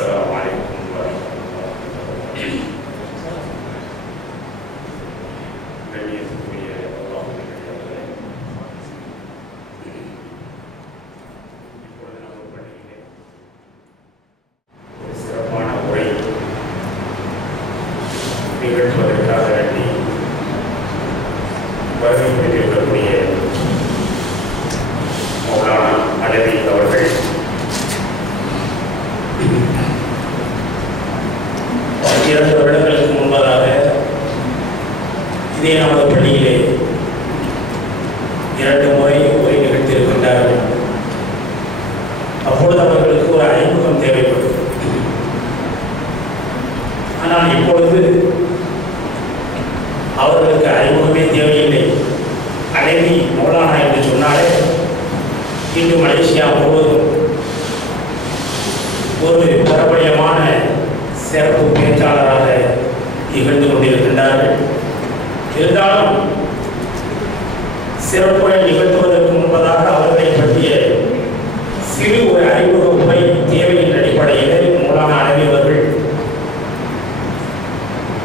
السلام عليكم ورحمة الله. கண்ணியத்துக்குரிய அல்லாஹ்வின் நல்லடியார்களே, இப்பொழுது நம்ம பள்ளியிலே ஒரு சிறப்பான உரை நிகழ்த்துவதற்காக வேண்டி வருகை பெற்றிருக்கக்கூடிய மௌலானா அலவி அவர்கள் 2 வருடங்களுக்கு முன்பதாக இதே நமது பள்ளியிலே 2 முறை உரை நிகழ்த்தியிருக்கின்றார்கள். அப்பொழுது அவர்களுக்கு ஒரு அறிமுகம் தேவைப்படும். ஆனால் இப்பொழுது அவர்களுக்கு அறிமுகமே தேவையில்லை. அலவி மௌலானா என்று சொன்னாலே இன்று மலேசியா முழுவதும் ஒரு பிரபலமான சிறப்பு பேச்சாளராக நிகழ்ந்து கொண்டிருக்கின்றார்கள். இருந்தாலும் சிறப்புரை நிகழ்த்துவதற்கு முன்பதாக அவர்களை பற்றிய சிறு ஒரு அறிமுக உரை தேவையின் அடிப்படையில் மௌலானா அலவி அவர்கள்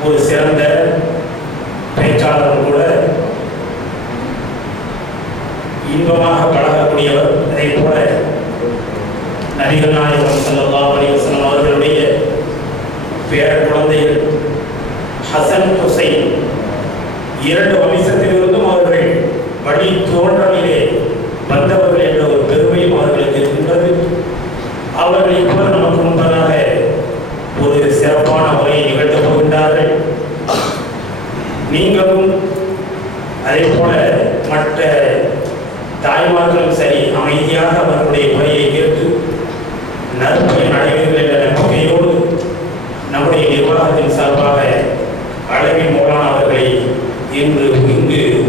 ஒரு சிறந்த பேச்சாளரும் கூட, இன்பமாக பழகக்கூடியவர். அதே போல நபிகள் நாயகம் ஸல்லல்லாஹு அலைஹி வஸல்லம் அவர்களுடைய பேர குழந்தைகள் ஹசன் ஹுசைன் 2 வம்சத்திலிருந்தும் அவர்கள் வழி தோன்றலிலே வந்தவர்கள் என்ற ஒரு பெருமையும் அவர்களுக்கு இருக்கின்றது. அவர்கள் இப்போது நமக்கு முன்பதாக ஒரு சிறப்பான உரையை நிகழ்த்தப் போகின்றார்கள். நீங்களும் அதே போல மற்ற தாய்மார்களும் சரி அமைதியாக அவர்களுடைய உரையை கேட்டு நற்பயன் அடைவீர்கள் என்ற நம்பிக்கையோடு நம்முடைய நிர்வாகத்தின் சார்பாக அலவி மௌலானா அவர்களை இங்கு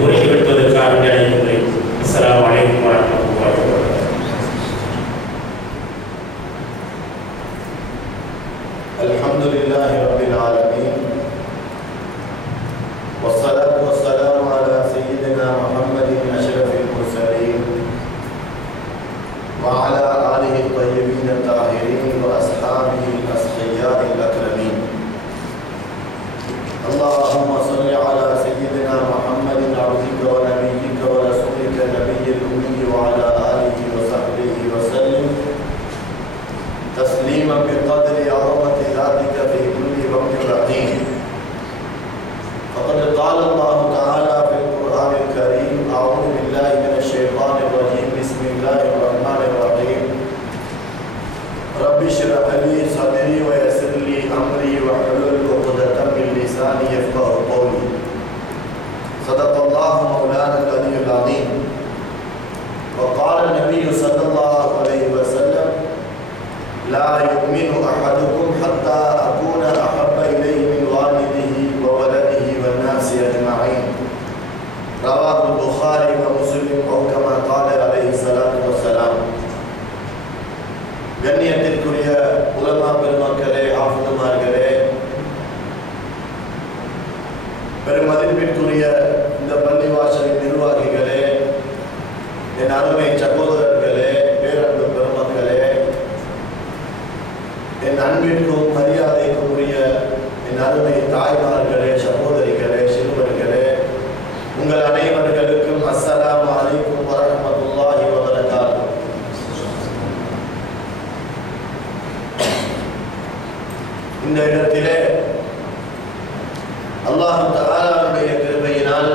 உரை நிகழ்த்துவதற்காக அழைக்கின்றேன். அஸ்ஸலாமு அலைக்கும் வரஹ்மத்துல்லாஹி வபரகாத்துஹு. அல்ஹம்துலில்லாஹி ரப்பில் ஆலமீன். வஸ்ஸலாத்து வஸ்ஸலாமு அலா சய்யிதினா முஹம்மதின் அஷ்ரஃபில் முர்ஸலீன் வ அலா ஆலிஹி த்வய்யிபீன தாஹிரீன் வ அஸ்ஹாபிஹி அஸ்ஹியாஇல் அக்ரமீன். اللهم صل على سيدنا محمد عبدك ونبيك ورسولك النبي الأمي وعلى آله وصحبه وسلم تسليما بقدر عظمة ذاتك في كل وقت رحيم. فقد قال الله تعالى في القرآن الكريم: أعوذ بالله من الشيطان الرجيم، بسم الله الرحمن الرحيم. رب اشرح لي صدري ويسر لي أمري واحلل عقدة من لساني يفقهوا قولي. صدق الله مولانا العلي العظيم. وقال النبي صلى الله عليه وسلم: لا يؤمن أحدكم حتى أكون أحب إليه من والده وولده والناس أجمعين. رواه البخاري ومسلم أو كما قال عليه الصلاة والسلام. கண்ணியத்திற்குரிய உலமா பெருமக்களே, ஆஃபிதுமார்களே, பெருமதிப்பிற்குரிய இந்த பள்ளிவாசலின் நிர்வாகிகளே, என் அருமை சகோதரர்களே, பேரன்பு பெருமக்களே, என் அன்பிற்கும் மரியாதைக்கும் உரிய என் அருமை தாய்மார்களே, சகோதரிகளே, சிறுவர்களே, உங்கள் அனைவர்களுக்கும் அஸ்ஸலாமு அலைக்கும் வரஹ்மத்துல்லாஹி வபரகாத்துஹு. இந்த இடத்திலே அல்லாஹ் தஆலாவுடைய கிருபையினால்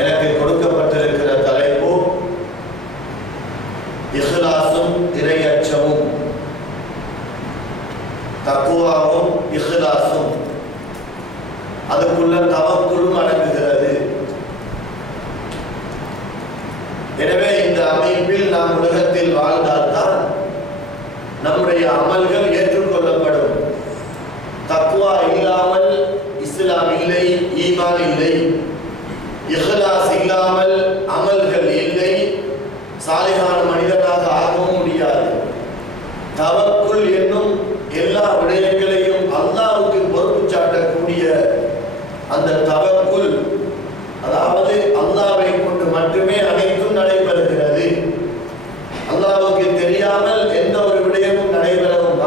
எனக்கு கொடுக்கப்பட்டிருக்கிற தலைப்பு இஹ்லாஸும் இறையச்சமும், தக்வாவும் இஹ்லாஸும், அதுக்குள்ள தவக்குலும் அடங்குகிறது. எனவே இந்த அமைப்பில் நாம் உலகத்தில் வாழ்ந்தால்தான் நம்முடைய அமல்கள் ஏற்றுக்கொள்ளப்படும். தக்வா இல்லாமல் இஸ்லாம் இல்லை, ஈமான் இல்லை. இஹ்லாஸ் இல்லாமல் அமல்கள் இல்லை, சாலிஹான மனிதனாக ஆகவும் முடியாது. தவக்குல் என்னும் எல்லா விடயங்களையும் அல்லாஹ்வுக்கு பொறுப்பு சாட்டக்கூடிய அந்த தவக்குல், அதாவது அல்லாஹ்வை கொண்டு மட்டுமே அனைத்தும் நடைபெறுகிறது. அல்லாஹ்வுக்கு தெரியாமல் எந்த ஒரு விடயமும் நடைபெறவும்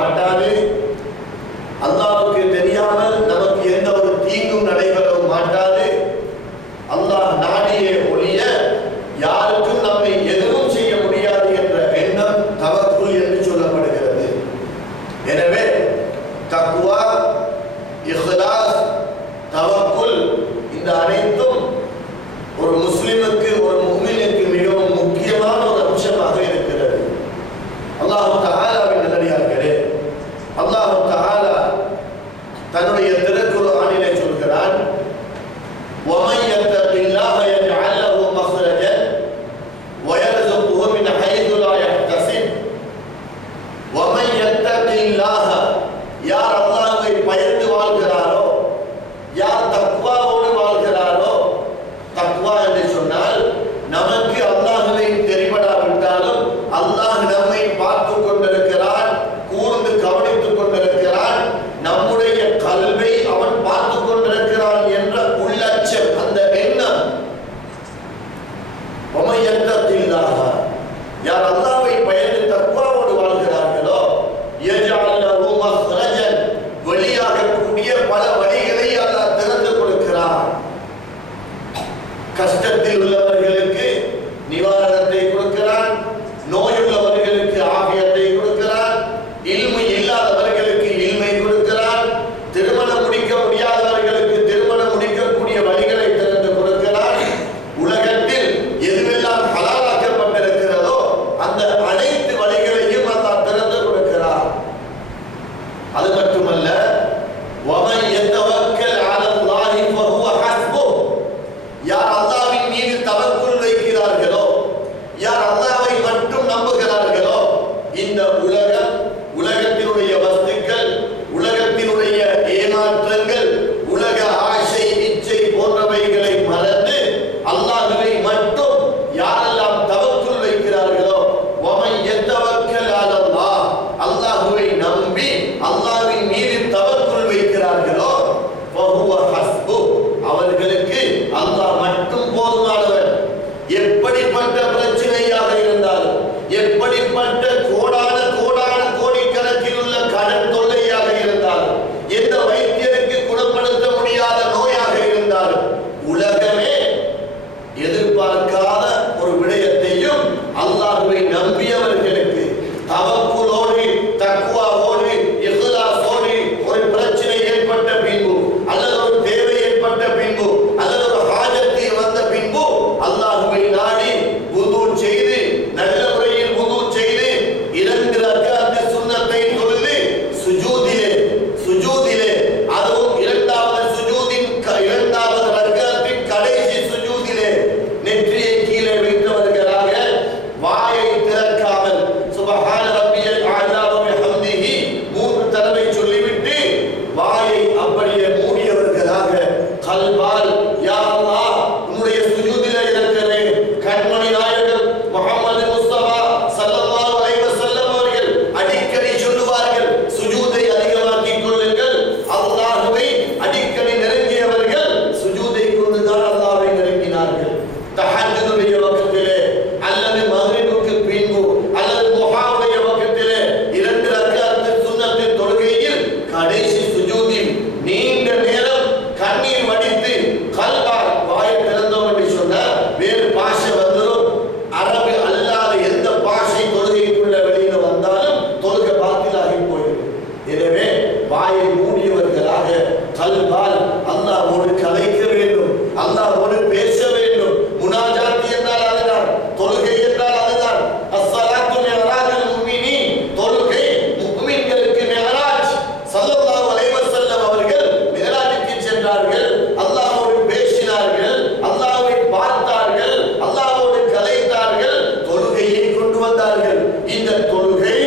இந்த தொழுகை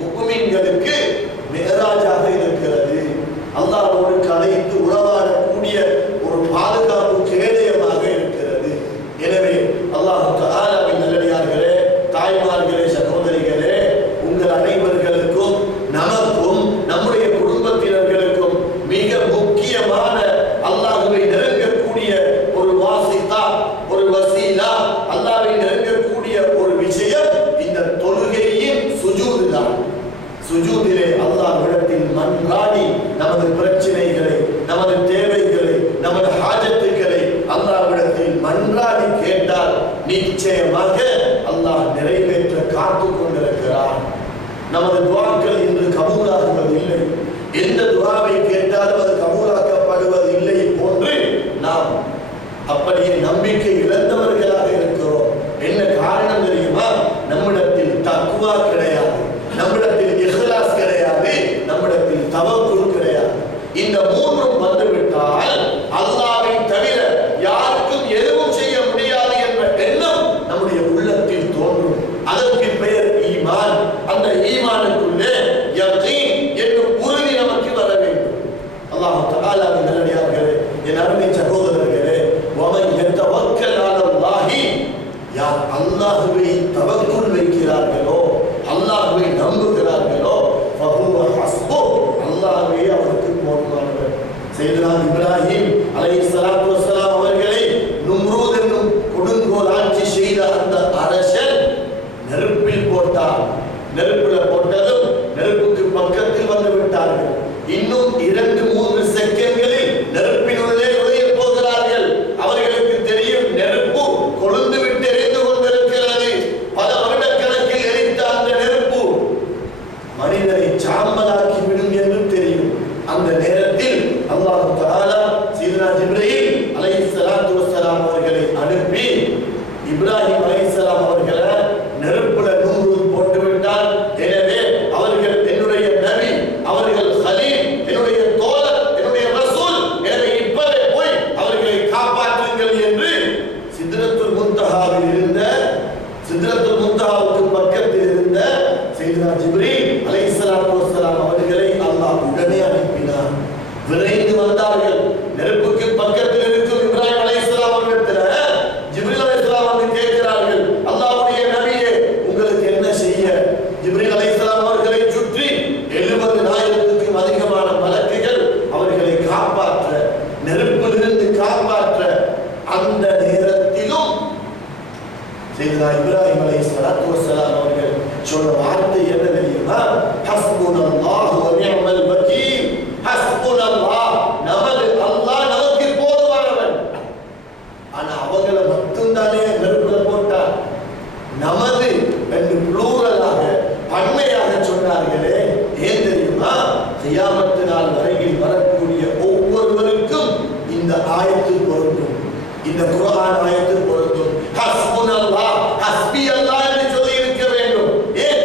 முஃமின்களுக்கு மிஅராஜாக இருக்கிறது. அல்லாஹ்வோடு கலைத்து உறவாடக்கூடிய ஒரு பாதுகாப்பு கேடயமாக இருக்கிறது. எனவே அல்லாஹ் தஆலாவின் நல்லடியார்களே, தாய்மார்களே, சகோதரிகளே, உங்கள் அனைவர்களுக்கும் நமக்கும் நம்முடைய குடும்பத்தினர்களுக்கும் மிக முக்கியமான அல்லாஹ்வை நெருங்கக்கூடிய ஒரு வாசிதா, ஒரு வசீலா, அல்லாஹ்வை நெருங்கக்கூடிய ஒரு விஷயம் இந்த தொழுகையின் சுஜூது தான். சுஜூதிலே அல்லாஹ்விடத்தில் மன்றாடி நமது பிரச்சனைகளை, நமது தேவைகளை, நமது ஹாஜத்துக்களை அல்லாஹ்விடத்தில் மன்றாடி கேட்டால் நிச்சயமாக அல்லாஹ் நிறைவேற்ற காத்துக் கொண்டிருக்கிறார். நமது துஆக்கள் இன்று கபூலாகுவதில்லை. எந்த துஆவை கேட்டாலும் அது கபூலாக்கப்படுவதில்லை போன்று நாம் அப்படியே நம்பிக்கை இழந்தவர்களாக இருக்கிறோம். என்ன காரணம் தெரியுமா? நம்மிடத்தில் தக்வா கிடையாது, நம்மிடத்தில் இஹ்லாஸ் கிடையாது, நம்மிடத்தில் தவக்குல் கிடையாது. இந்த மூன்றும் வந்துவிட்டால் அல்லாஹ்வை தவிர யாருக்கும் எதுவும் செய்ய முடியாது என்ற எண்ணம் நம்முடைய உள்ளத்தில் தோன்றும். அதற்கு பெயர் ஈமான். அந்த ஈமானுக்குள்ளே யகீன் என்னும் உறுதி நமக்கு வர வேண்டும். அல்லாஹ் தஆலாவின் நல்லடியார்களே, என் அருமை சகோதரர்களே, வமன் யதவக்கல் அலல்லாஹி, யார் அல்லாஹ்வை தவக்குல் வைக்கிறார்களோ, அல்லாஹ்வை நம்புகிறார்களோ, ஃபஹுவ ஹஸ்பு, அல்லாஹ்வே அவருக்கு போதுமானவர். சையதுனா இப்ராஹிம் அலைஹிஸ்ஸலாத்து வஸ்ஸலாம் அவர்களை நும்ரூத் என்னும் கொடுங்கோல் ஆட்சி செய்த அந்த அரசன் நெருப்பில் போட்டார். நெருப்பில் போட்டதும் நெருப்புக்கு பக்கத்தில் வந்து விட்டார்கள். இன்னும் 2-3 செகண்ட்களில் நெருப்பினுள்ளே நுழைய போகிறார்கள். அவர்களுக்கு தெரியும் நெருப்பு கொழுந்து விட்டு எரிந்து கொண்டிருக்கிறது. பல வருடக்கணக்கில் எரித்த அந்த நெருப்பு மனிதனை சாம்பலாக்கி விடும் என்று தெரியும். அந்த நேரத்தில் அல்லாஹ் தஆலா சையதுனா ஜிப்ரீல் அலைஹிஸ்ஸலாத்து வஸ்ஸலாம் அவர்களை அனுப்பி இப்ராஹிம் அலைஹிஸ்ஸலாம் அவர்களை நெருப்புல நும்ரூத் போட்டு விட்டார். எனவே அவர்கள் என்னுடைய நபி, அவர்கள் கலீல், என்னுடைய தோழர், என்னுடைய ரசூல், எனவே இப்பவே போய் அவர்களை காப்பாற்றுங்கள் என்று சித்ரத்துல் முன்தஹாவில் இருந்த, சித்ரத்துல் முன்தஹாவுக்கு பக்கத்தில் இருந்த சையதுனா ஜிப்ரீல் அலைஹிஸ்ஸலாத்து வஸ்ஸலாம் அவர்களை அல்லாஹ் உடனே அனுப்பினார். விரைந்து வந்தார்கள். நெருப்புக்கு பக்கத்தில் இருக்கும் இப்ராஹிம் அலைஹிஸ்ஸலாம் அவர்களிடத்தில் ஜிப்ரீல் அலைஹிஸ்ஸலாம் வந்து கேட்கிறார்கள், அல்லாஹ்வுடைய நபியே, உங்களுக்கு என்ன செய்ய? ஜிப்ரீல் அலைஹிஸ்ஸலாம் அவர்களை சுற்றி 70,000க்கும் அதிகமான மலக்குகள் அவர்களை காப்பாற்ற, நெருப்பிலிருந்து காப்பாற்ற, அந்த நேரத்திலும் சையதுனா இப்ராஹிம் அலைஹிஸ்ஸலாத்து வஸ்ஸலாம் அவர்கள் சொன்ன வார்த்தை என்ன தெரியுமா? ஹஸ்புனல்லாஹு வ நிஅமல் வகீல். ஹஸ்புனல்லாஹ், நமது அல்லாஹ் நமக்கு போதுமானவன். ஆனா அவங்களை மட்டும்தானே நெருப்புல போட்டார். நமது என்று ப்ளூரலாக பன்மையாக சொன்னார்களே. ஏன் தெரியுமா? கியாமத் நாள் வரையில் வரக்கூடிய ஒவ்வொருவருக்கும் இந்த ஆயத்து பொருந்தும், இந்த குர்ஆன் ஆயத்து பொருந்தும். ஹஸ்புனல்லாஹ், ஹஸ்பி அல்லாஹ் என்று சொல்லி இருக்க வேண்டும். ஏன்?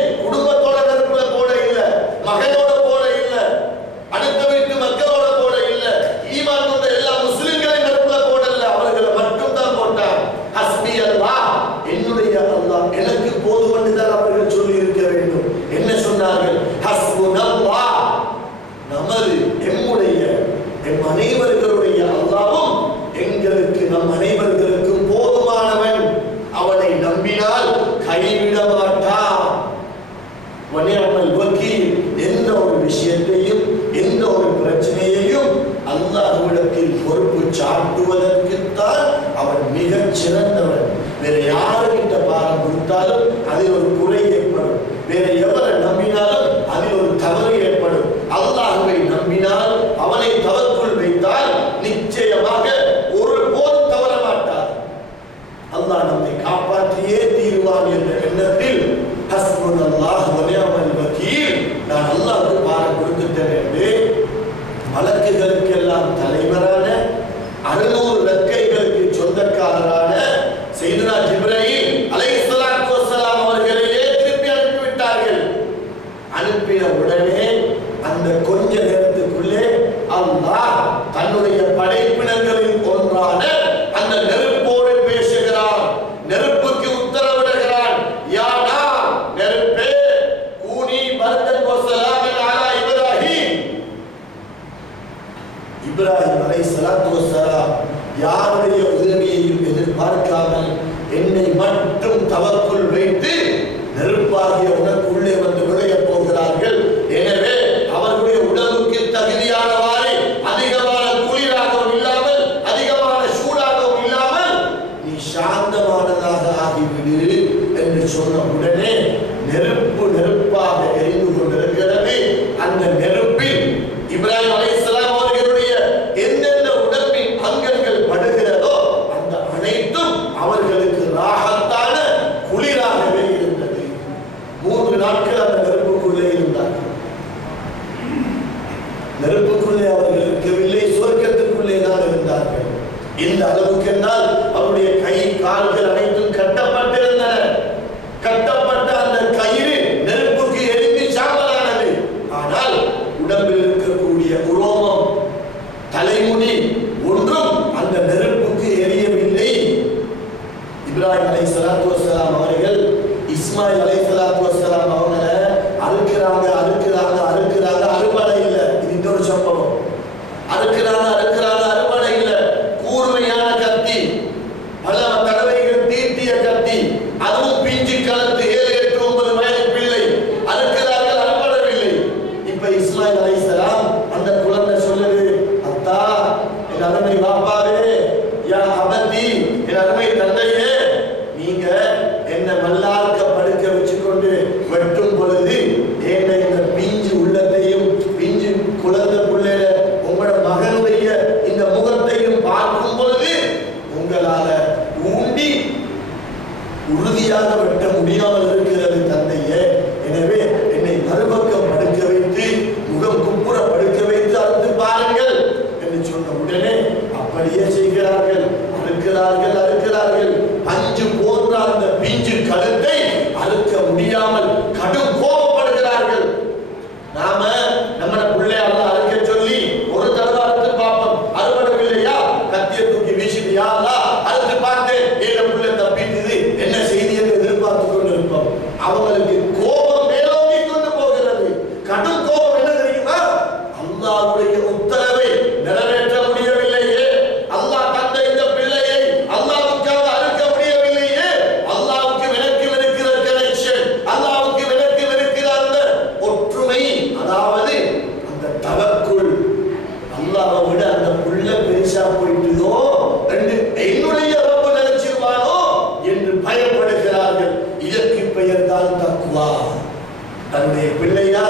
தன்னுடைய பிள்ளையா,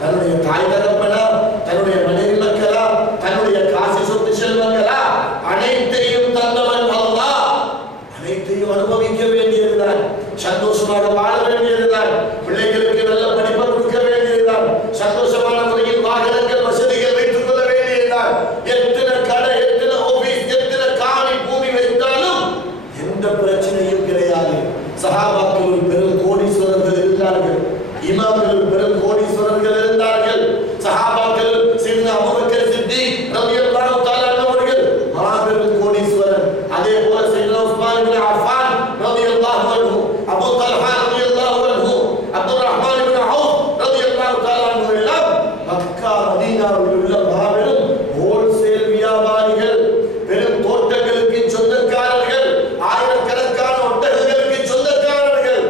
தன்னுடைய தாய் தகப்பனா, தன்னுடைய மனைவி மக்களா, தன்னுடைய காசு சொத்து செல்வங்களா, அனைத்தையும் தந்தவன் அல்லாஹ். அனைத்தையும் அனுபவிக்க வேண்டியதுதான், சந்தோஷமாக வாழ வேண்டியதுதான், பிள்ளைகளுக்கு நல்ல படிப்பை கொடுக்க வேண்டியதுதான், சந்தோஷமான முறையில் வாகனங்கள் வசதிகள் வைத்துக் கொள்ள வேண்டியதுதான். எத்தனை கடை, எத்தனை ஆபீஸ், எத்தனை காணி பூமி வைத்தாலும் எந்த பிரச்சனையும் கிடையாது. சஹாபாக்கள் பெரும் கோடீஸ்வரர்கள் இருந்தார்கள், இமாம்கள் பெரும் கோடீஸ்வரர்கள் இருந்தார்கள். சஹாபாக்கள் சின்ன அபூபக்கர் சித்திக் ரலியல்லாஹு தஆலா அவர்கள் மாபெரும் கோடீஸ்வரர். அதே போல சையதுனா உஸ்மான் இப்னு அஃபான் ரலியல்லாஹு அன்ஹு, அபூ தல்ஹா ரலியல்லாஹு அன்ஹு, அப்துர் ரஹ்மான் இப்னு அவுஃப் ரலியல்லாஹு தஆலா அன்ஹு எல்லாம் மக்கா மதீனாவில் உள்ள மாபெரும் ஹோல்சேல் வியாபாரிகள், பெரும் தோட்டங்களுக்கு சொந்தக்காரர்கள், ஆயிரக்கணக்கான ஒட்டகங்களுக்கு சொந்தக்காரர்கள்.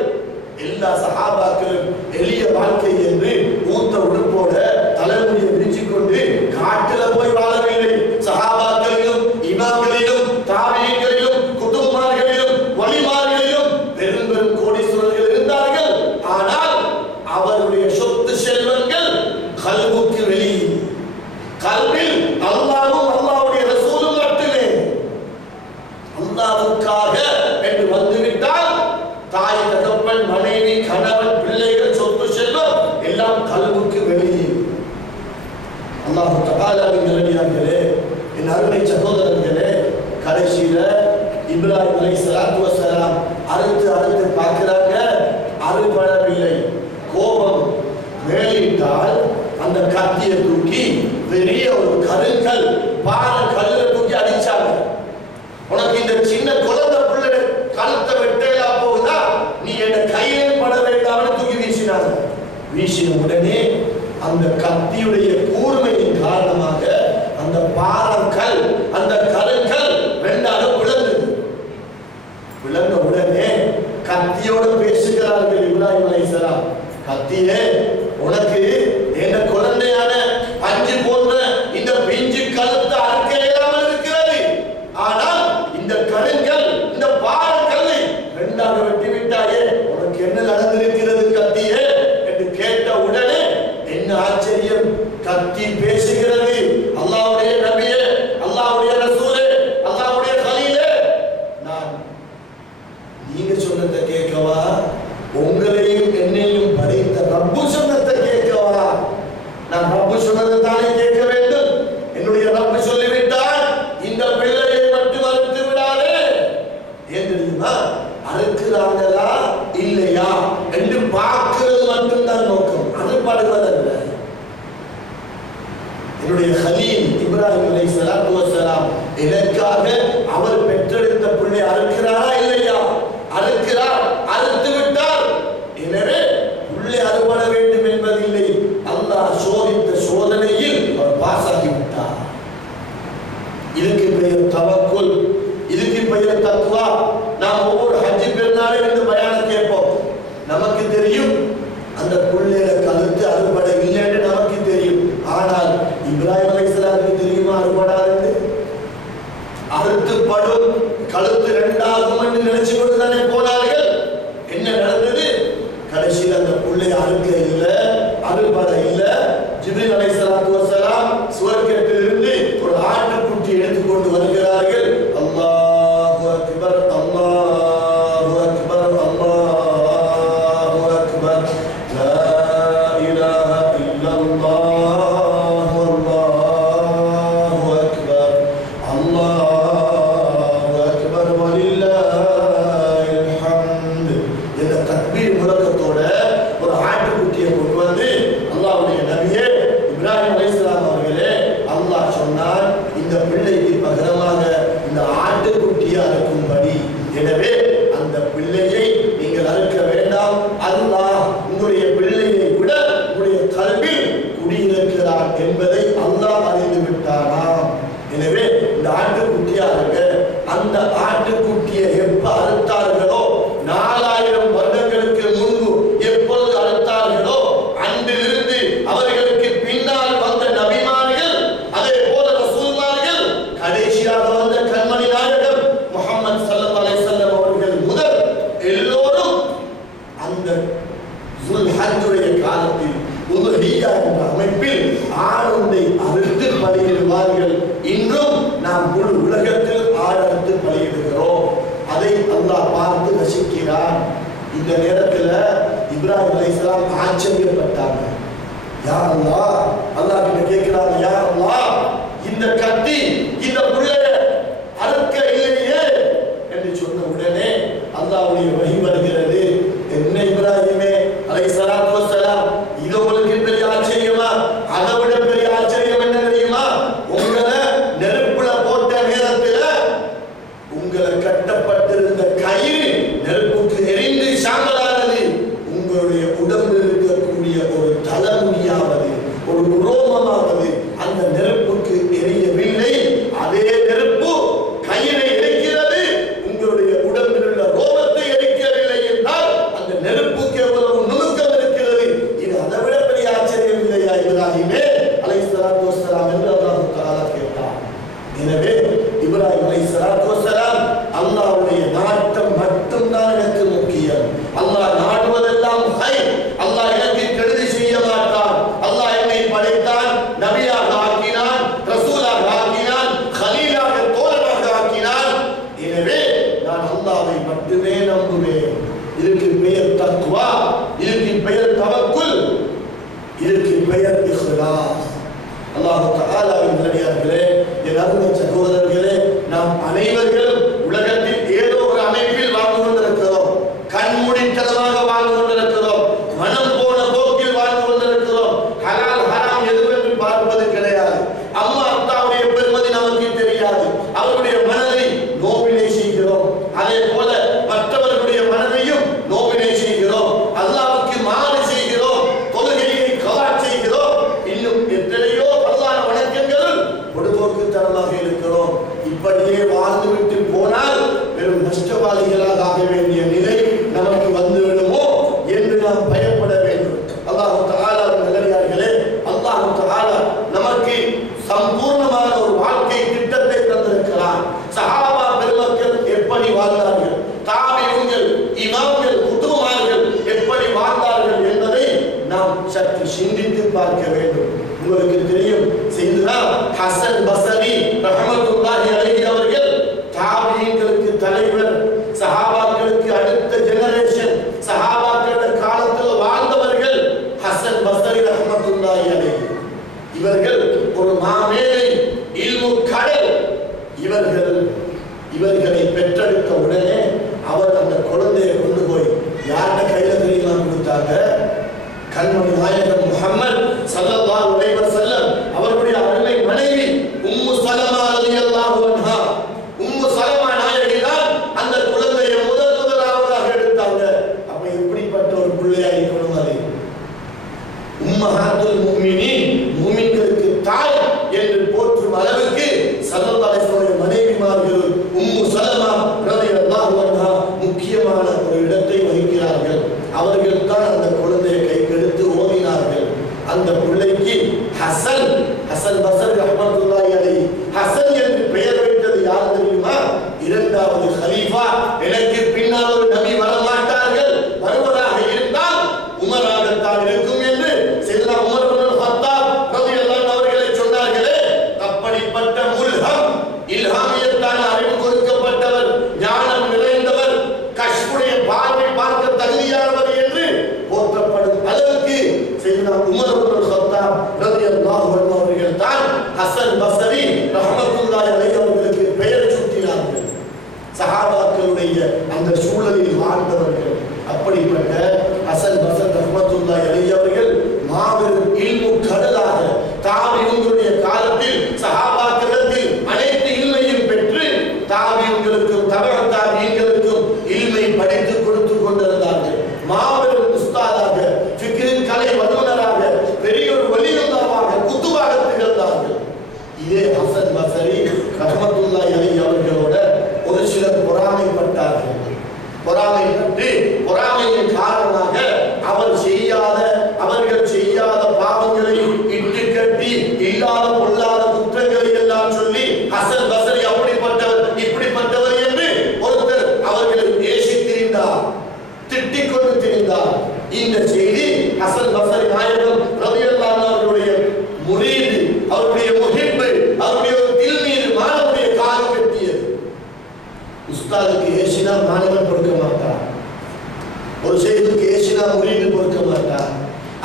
எல்லா சஹாபாக்களும் எளிய வாழ்க்கை என்று ஊத்த உடுப்போட தலைமுடியை விரிச்சுக் கொண்டு காட்டுல போய் வாழவில்லை. சஹாபாக்களிலும் இமாம்களிலும் தாபீன்களிலும் குதுப்மார்களிலும் வலிமார்களிலும் பெரும் பெரும் கோடீஸ்வரர்கள் இருந்தார்கள். ஆனால் அவருடைய சொத்து செல்வங்கள் கல்புக்கு வெளியே, கல்வில் அல்லாஹ்வும் அல்லாஹ்வுடைய ரசூலும் மட்டுமே. அல்லாஹ்வுக்காக என்று வந்துவிட்டால் தாய் தகப்பன் மனைவி கணவன் பிள்ளைகள் சொத்து செல்வம் எல்லாம் கல்புக்கு வெளியே. அல்லாஹ் தஆலாவின் நல்லடியார்களே, என் அருமை சகோதரர்களே, கடைசியில இப்ராஹிம் அலைஹிஸ்ஸலாத்து வஸ்ஸலாம் அறுத்து பார்க்கிறாங்க, அறுபடவில்லை. கோபம் மேலிட்டால் அந்த கத்தியை தூக்கி பெரிய ஒரு கருங்கல் பாறை கல்லை தூக்கி அடிச்சாங்க. உனக்கு இந்த சின்ன குழந்தை பிள்ளை கழுத்தை வெட்டையா போகுதா, நீ என்ன கையிலே பட வேண்டாம்னு தூக்கி வீசினாங்க. வீசின உடனே அந்த கத்தியுடைய கூர்மையின் காரணமாக அந்த பாறக்கல், அந்த கருங்கல் ரெண்டாக விளங்குது. விளங்க உடனே கத்தியோடு பேசுகிறார்கள் இப்ராஹிம் அலைஹிஸ்ஸலாம். கத்தியே, உனக்கு என்ன குழந்தையான பஞ்சு போன்ற இந்த பிஞ்சு கழுத்தை அறுக்க இயலாமல் இருக்கிறது. ஆனால் இந்த கருங்கல், இந்த பாறக்கல்லை ரெண்டாக வெட்டி விட்டாயே, உனக்கு என்ன நடந்திருக்கிறது கத்தியே என்று கேட்ட உடனே என்ன ஆச்சரியம், கத்தி பேசுகிறது. அல்லாஹ்வுடைய நபியே, அல்லாஹ்வுடைய ரசூலே, அல்லாஹ்வுடைய கலீலே, நான் நீங்க சொன்னதை கேட்கவா, உங்களையும் என்னையும் படைத்த ரப்பு சொன்னதை கேட்கவா? நான் ரப்பு சொன்னதை தானே கேட்க வேண்டும். என்னுடைய ரப்பு சொல்லிவிட்டால் இந்த பிள்ளையை மட்டும் அறுத்து விடாதே. ஏன் தெரியுமா? அறுக்கிறாங்களா இல்லையா என்று பார்க்கிறது மட்டும்தான் நோக்கம், அறுப்படுவதல்ல. என்னுடைய கலீல் இப்ராஹிம் அலைஹிஸ்ஸலாத்து வஸ்ஸலாம் எனக்காக அவர் பெற்றெடுத்த பிள்ளை அறுக்கிறாரா இல்லையா? அறுக்கிறார், அறுத்து விட்டார். எனவே உள்ளே அறுபட வேண்டும் என்பதில்லை. அல்லாஹ் சோதித்த சோதனையில் அவர் பாஸ் ஆகிவிட்டார். இதுக்கு பெயர் தவக்குல், இதுக்கு பெயர் தக்வா. நாம் ஒவ்வொரு ஹஜ் பெருநாளும் இந்த பயானம் கேட்போம். நமக்கு தெரியும் அந்த புள்ளையில கழுத்து அறுபட இல்லை என்று நமக்கு தெரியும். ஆனால் இப்ராஹிம் அலைஹிஸ்ஸலாத்துக்கு தெரியுமா அறுபடாது? அறுத்துப்படும், கழுத்து ரெண்டாகும் என்று நினைச்சு கொண்டுதானே போனார்கள். என்ன நடந்தது? கடைசியில் அந்த புள்ளை அறுக்க இல்லை, அறுபட இல்லை. ஜிப்ரீல் அலைஹிஸ்ஸலாத்து வஸ்ஸலாம் சுவர்க்கத்திலிருந்து ஒரு ஆட்டுக்குட்டி எடுத்துக்கொண்டு வருகிறார்கள். அல்லாஹு அக்பர், அல்லாஹு அக்பர், அல்லாஹு அக்பர், லா இலாஹா இல்லல்லாஹ், அல்லாஹு அக்பர், அல்லாஹு அக்பர், வலில்லாஹில் ஹம்த் என்ற தக்பீர் முழக்கத்தோட ஒரு ஆட்டுக்குட்டியை கொண்டு வந்து அல்லாஹ்வுடைய நபியே இப்ராஹிம் அலைஹிஸ்ஸலாம் அவர்களே, அல்லாஹ் சொன்னார் இந்த பிள்ளைக்கு பகரமாக இந்த ஆட்டுக்குட்டியை அறுக்கும்படி. எனவே அந்த பிள்ளையை நீங்கள் அறுக்க வேண்டாம். அல்லாஹ் உங்களுடைய பிள்ளையை விட உங்களுடைய கல்வியில் குடியிருக்கிறார் என்பதை அல்லாஹ் அறிந்து விட்டாராம். எனவே இந்த ஆட்டுக்குட்டியா இருக்க, அந்த ஆட்டுக்குட்டியை எப்ப அறுத்தார்களோ, 4000 வருடங்களுக்கு முன்பு எப்பொழுது அறுத்தார்களோ, அன்றிலிருந்து அவர்களுக்கு பின்னால் வந்த நபிமார்கள், அதே போல ரசூல்மார்கள், கடைசியாக வந்த கண்மணி நாயகம் முஹம்மது ஸல்லல்லாஹு அலைஹி வஸல்லம் அவர்கள் முதல் எல்லோரும் அந்த ஹஜ்ஜுடைய காலத்தில் உதுஹிய்யா என்ற அமைப்பில் ஆடுண்டை அறுத்து பலியிடுவார்கள். இன்றும் நாம் முழு உலகத்தில் ஆடு அறுத்து பலியிடுகிறோம். அதை அல்லாஹ் பார்த்து ரசிக்கிறான். இந்த நேரத்தில் இப்ராஹிம் அலைஹிஸ்ஸலாம் ஆச்சரியப்பட்டாங்க. யா அல்லாஹ், அல்லாஹ் கிட்ட கேட்கிறாங்க, யா அல்லாஹ், இந்த கத்தி இந்த புள்ளைய அறுக்க இல்லையே என்று சொன்ன உடனே அல்லாஹ்வுடைய வஹி வருகிறது. என்ன இப்ராஹிமே அலைஹிஸ்ஸலாத்து வஸ்ஸலாம், இது உங்களுக்கு பெரிய ஆச்சரியமா? அதை விட பெரிய ஆச்சரியம் என்ன தெரியுமா? உங்களை நெருப்புல போட்ட நேரத்தில் உங்களை கட்டப்பட்டிருந்த கயிறு நெருப்புக்கு எரிந்து சாம்பலானது. உங்களுடைய உடம்பில் இருக்கக்கூடிய ஒரு தலைமுடியாவது ஒரு ரோமமாவது அந்த நெருப்புக்கு எரியவில்லை. அதே நெருப்பு கயிறை எரிக்கிறது, உங்களுடைய உடம்பில் உள்ள ரோமத்தை எரிக்கவில்லை என்றால் அந்த நெருப்புக்கு எவ்வளவு நுணுக்கம் இருக்கிறது. இது அதை விட பெரிய ஆச்சரியம் இல்லையா இப்ராஹிமே அலைஹிஸ்ஸலாத்து வஸ்ஸலாம் என்று அல்லாஹ் தஆலா கேட்டார். எனவே இப்ராஹிம் அலைஹிஸ்ஸலாத்து வஸ்ஸலாம் அல்லாஹ்வுடைய நாட்டம் மட்டும்தான் எனக்கு முக்கியம். அல்லாஹ் நாடுவதெல்லாம் ஹைர். அல்லாஹ் எனக்கு கெடுதி செய்ய மாட்டான். அல்லாஹ் என்னை படைத்தான், நபியாக ஆக்கினான், ரசூலாக ஆக்கினான், கலீலாக தோழனாக ஆக்கினான். எனவே நான் அல்லாஹ்வை மட்டுமே நம்புவேன். இதுக்கு பெயர் தக்வா, இதுக்கு பெயர் தவக்குல், இதுக்கு பெயர் இஹ்லாஸ். அல்லாஹ் தஆலாவின் நல்லடியார்களே, என் அருமை சகோதரர்களே, நாம் அனைவரும் உலகத்தில் ஏதோ ஒரு அமைப்பில் வாழ்ந்து கொண்டிருக்கிறோம். கண்மூடித்தனமாக வாழ்ந்து கொண்டிருக்கிறோம். மனம் போன போக்கில் வாழ்ந்து கொண்டிருக்கிறோம். ஹலால் ஹராம் எதுவென்று பார்ப்பது கிடையாது. அம்மா அத்தாவுடைய பெருமதி நமக்கு தெரியாது. அவருடைய மனதை நோவினை செய்கிறோம். அதே போல மற்றவர்களுடைய மனதையும் நோவினை செய்கிறோம். அல்லாஹ்வுக்கு மாறு செய்கிறோம். தொழுகையை கலா செய்கிறோம். இன்னும் எத்தனையோ பல்லான வணக்கங்கள் பொடுபோக்குத்தனமாக இருக்கிறோம். இப்படியே வாழ்ந்துவிட்டு போனால் வெறும் நஷ்டவாதிகளாக ஆக வேண்டிய நிலை நமக்கு வந்துவிடுமோ என்று நாம் பயப்பட வேண்டும். அல்லாஹ் தஆலா நல்லடியார்களே, அல்லாஹ் தஆலா நமக்கு சம்பூர்ணமான ஒரு வாழ்க்கை திட்டத்தை தந்திருக்கிறார். சஹாபா பெருமக்கள் எப்படி வாழ்ந்தார்கள், தாபிஊன்கள், இமாம்கள், குதுமார்கள் எப்படி வாழ்ந்தார்கள் என்பதை நாம் சற்று சிந்தித்து பார்க்க வேண்டும். உங்களுக்கு தெரியும், செய்தனா ஹசன் பஸ்ரி ரஹ்மத்துல்லாஹி அலைஹி அவர்கள் தாபிஈன்களுக்கு தலைவர், சஹாபாக்களுக்கு அடுத்த ஜெனரேஷன், சஹாபாக்களோட காலத்தில் வாழ்ந்தவர்கள் ஹசன் பஸ்ரி ரஹ்மத்துல்லாஹி அலைஹி. இவர்கள் ஒரு மாமேதை, இல்மு கடல். இவர்களை பெற்றெடுத்த உடனே அவர் அந்த குழந்தையை கொண்டு போய் யார்கிட்ட கையில தெரியுமா கொடுத்தாங்க? கண்மணி நாயகம் முஹம்மது ஸல்லல்லாஹு அலைஹி வஸல்லம் அவருடைய அருமை மனைவி உம்மு சலமா ரலியல்லாஹு அன்ஹா. உம்மு சலமா நாயகி தான் அந்த குழந்தையை முதலாவதாக எடுத்தாங்க. அப்ப எப்படிப்பட்ட ஒரு பிள்ளையா இருக்கணும் அது? உம்மஹாத்துல் முஃமினீன், முஃமின்களுக்கு தாய் என்று போற்றும் அளவுக்கு ஸல்லல்லாஹு அலைஹி வஸல்லம் மனைவிமார்கள் உம்மு சலமா ரலியல்லாஹு அன்ஹா முக்கியமான ஒரு இடத்தை வகிக்கிறார்கள். அவர்கள் தான் அந்த குழந்தையை கைக்கெடுத்து ஓதினார்கள். அந்த பிள்ளைக்கு ஹசன் பஸ்ரி ரஹ்மத்துல்லாஹி அலைஹி ஹசன் என்று பெயர் வைத்தது யார் தெரியுமா? இரண்டாவது கலீஃபா. எனக்கு பின்னால் ஒரு நபி வரமாட்டார்கள், வருவதாக இருந்தால் உமராகத்தான் இருக்கும் என்று சையதுனா உமர் இப்னு கத்தாப் ரலியல்லாஹு அன்ஹு அவர்களை சொன்னார்களே. அப்படிப்பட்ட முல்ஹம், இல்ஹாமியத்தான அறிவு கொடுக்கப்பட்டவர், ஞானம் நிறைந்தவர், கஷ்புடைய பார்வை பார்க்க தகுதியானவர் என்று போற்றப்படும் அளவுக்கு சையதுனா உமர் இப்னு கத்தாப் ரலியல்லாஹு அன்ஹு அவர்கள் தான்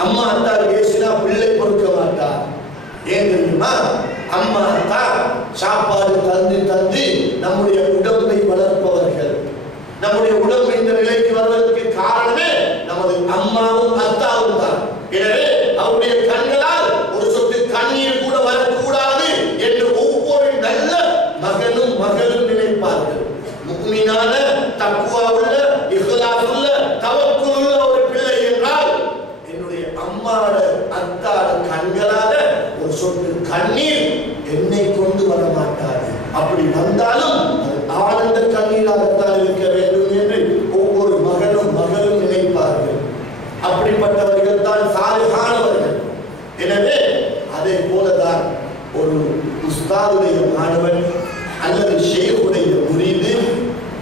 அம்மா அத்தா பேசினா பிள்ளை பொறுக்க மாட்டார். ஏன் தெரியுமா? அம்மா அத்தா சாப்பாடு தந்து தந்து நம்முடைய உடம்பை வளர்ப்பவர்கள். நம்முடைய உடம்பு இந்த நிலைக்கு வருவதற்கு காரணமே நமது அம்மாவும் அத்தாவும் தான். எனவே அவருடைய கண்களால் ஒரு சொட்டு கண்ணீர் கூட வரக்கூடாது என்று ஒவ்வொரு நல்ல மகனும் மகளும் நினைப்பார்கள். முக்மினான, தக்வாவுள்ள, இஹ்லாஸுள்ள, தவக்குலுள்ள ஒரு பிள்ளை என்றால் என்னுடைய அம்மாவோட அத்தாட கண்களால ஒரு சொட்டு கண்ணீர் என்னை கொண்டு வர மாட்டாது. அப்படி வந்தாலும் ஆனந்த கண்ணீராகத்தான் இருக்க வேண்டும் என்று ஒவ்வொரு மகனும் மகளும் நினைப்பார்கள். அப்படிப்பட்டவர்கள் தான் சாலிஹானவர்கள். எனவே அதே போலதான் ஒரு உஸ்தாதுடைய மாணவன் அல்லது ஷேகுடைய முரீது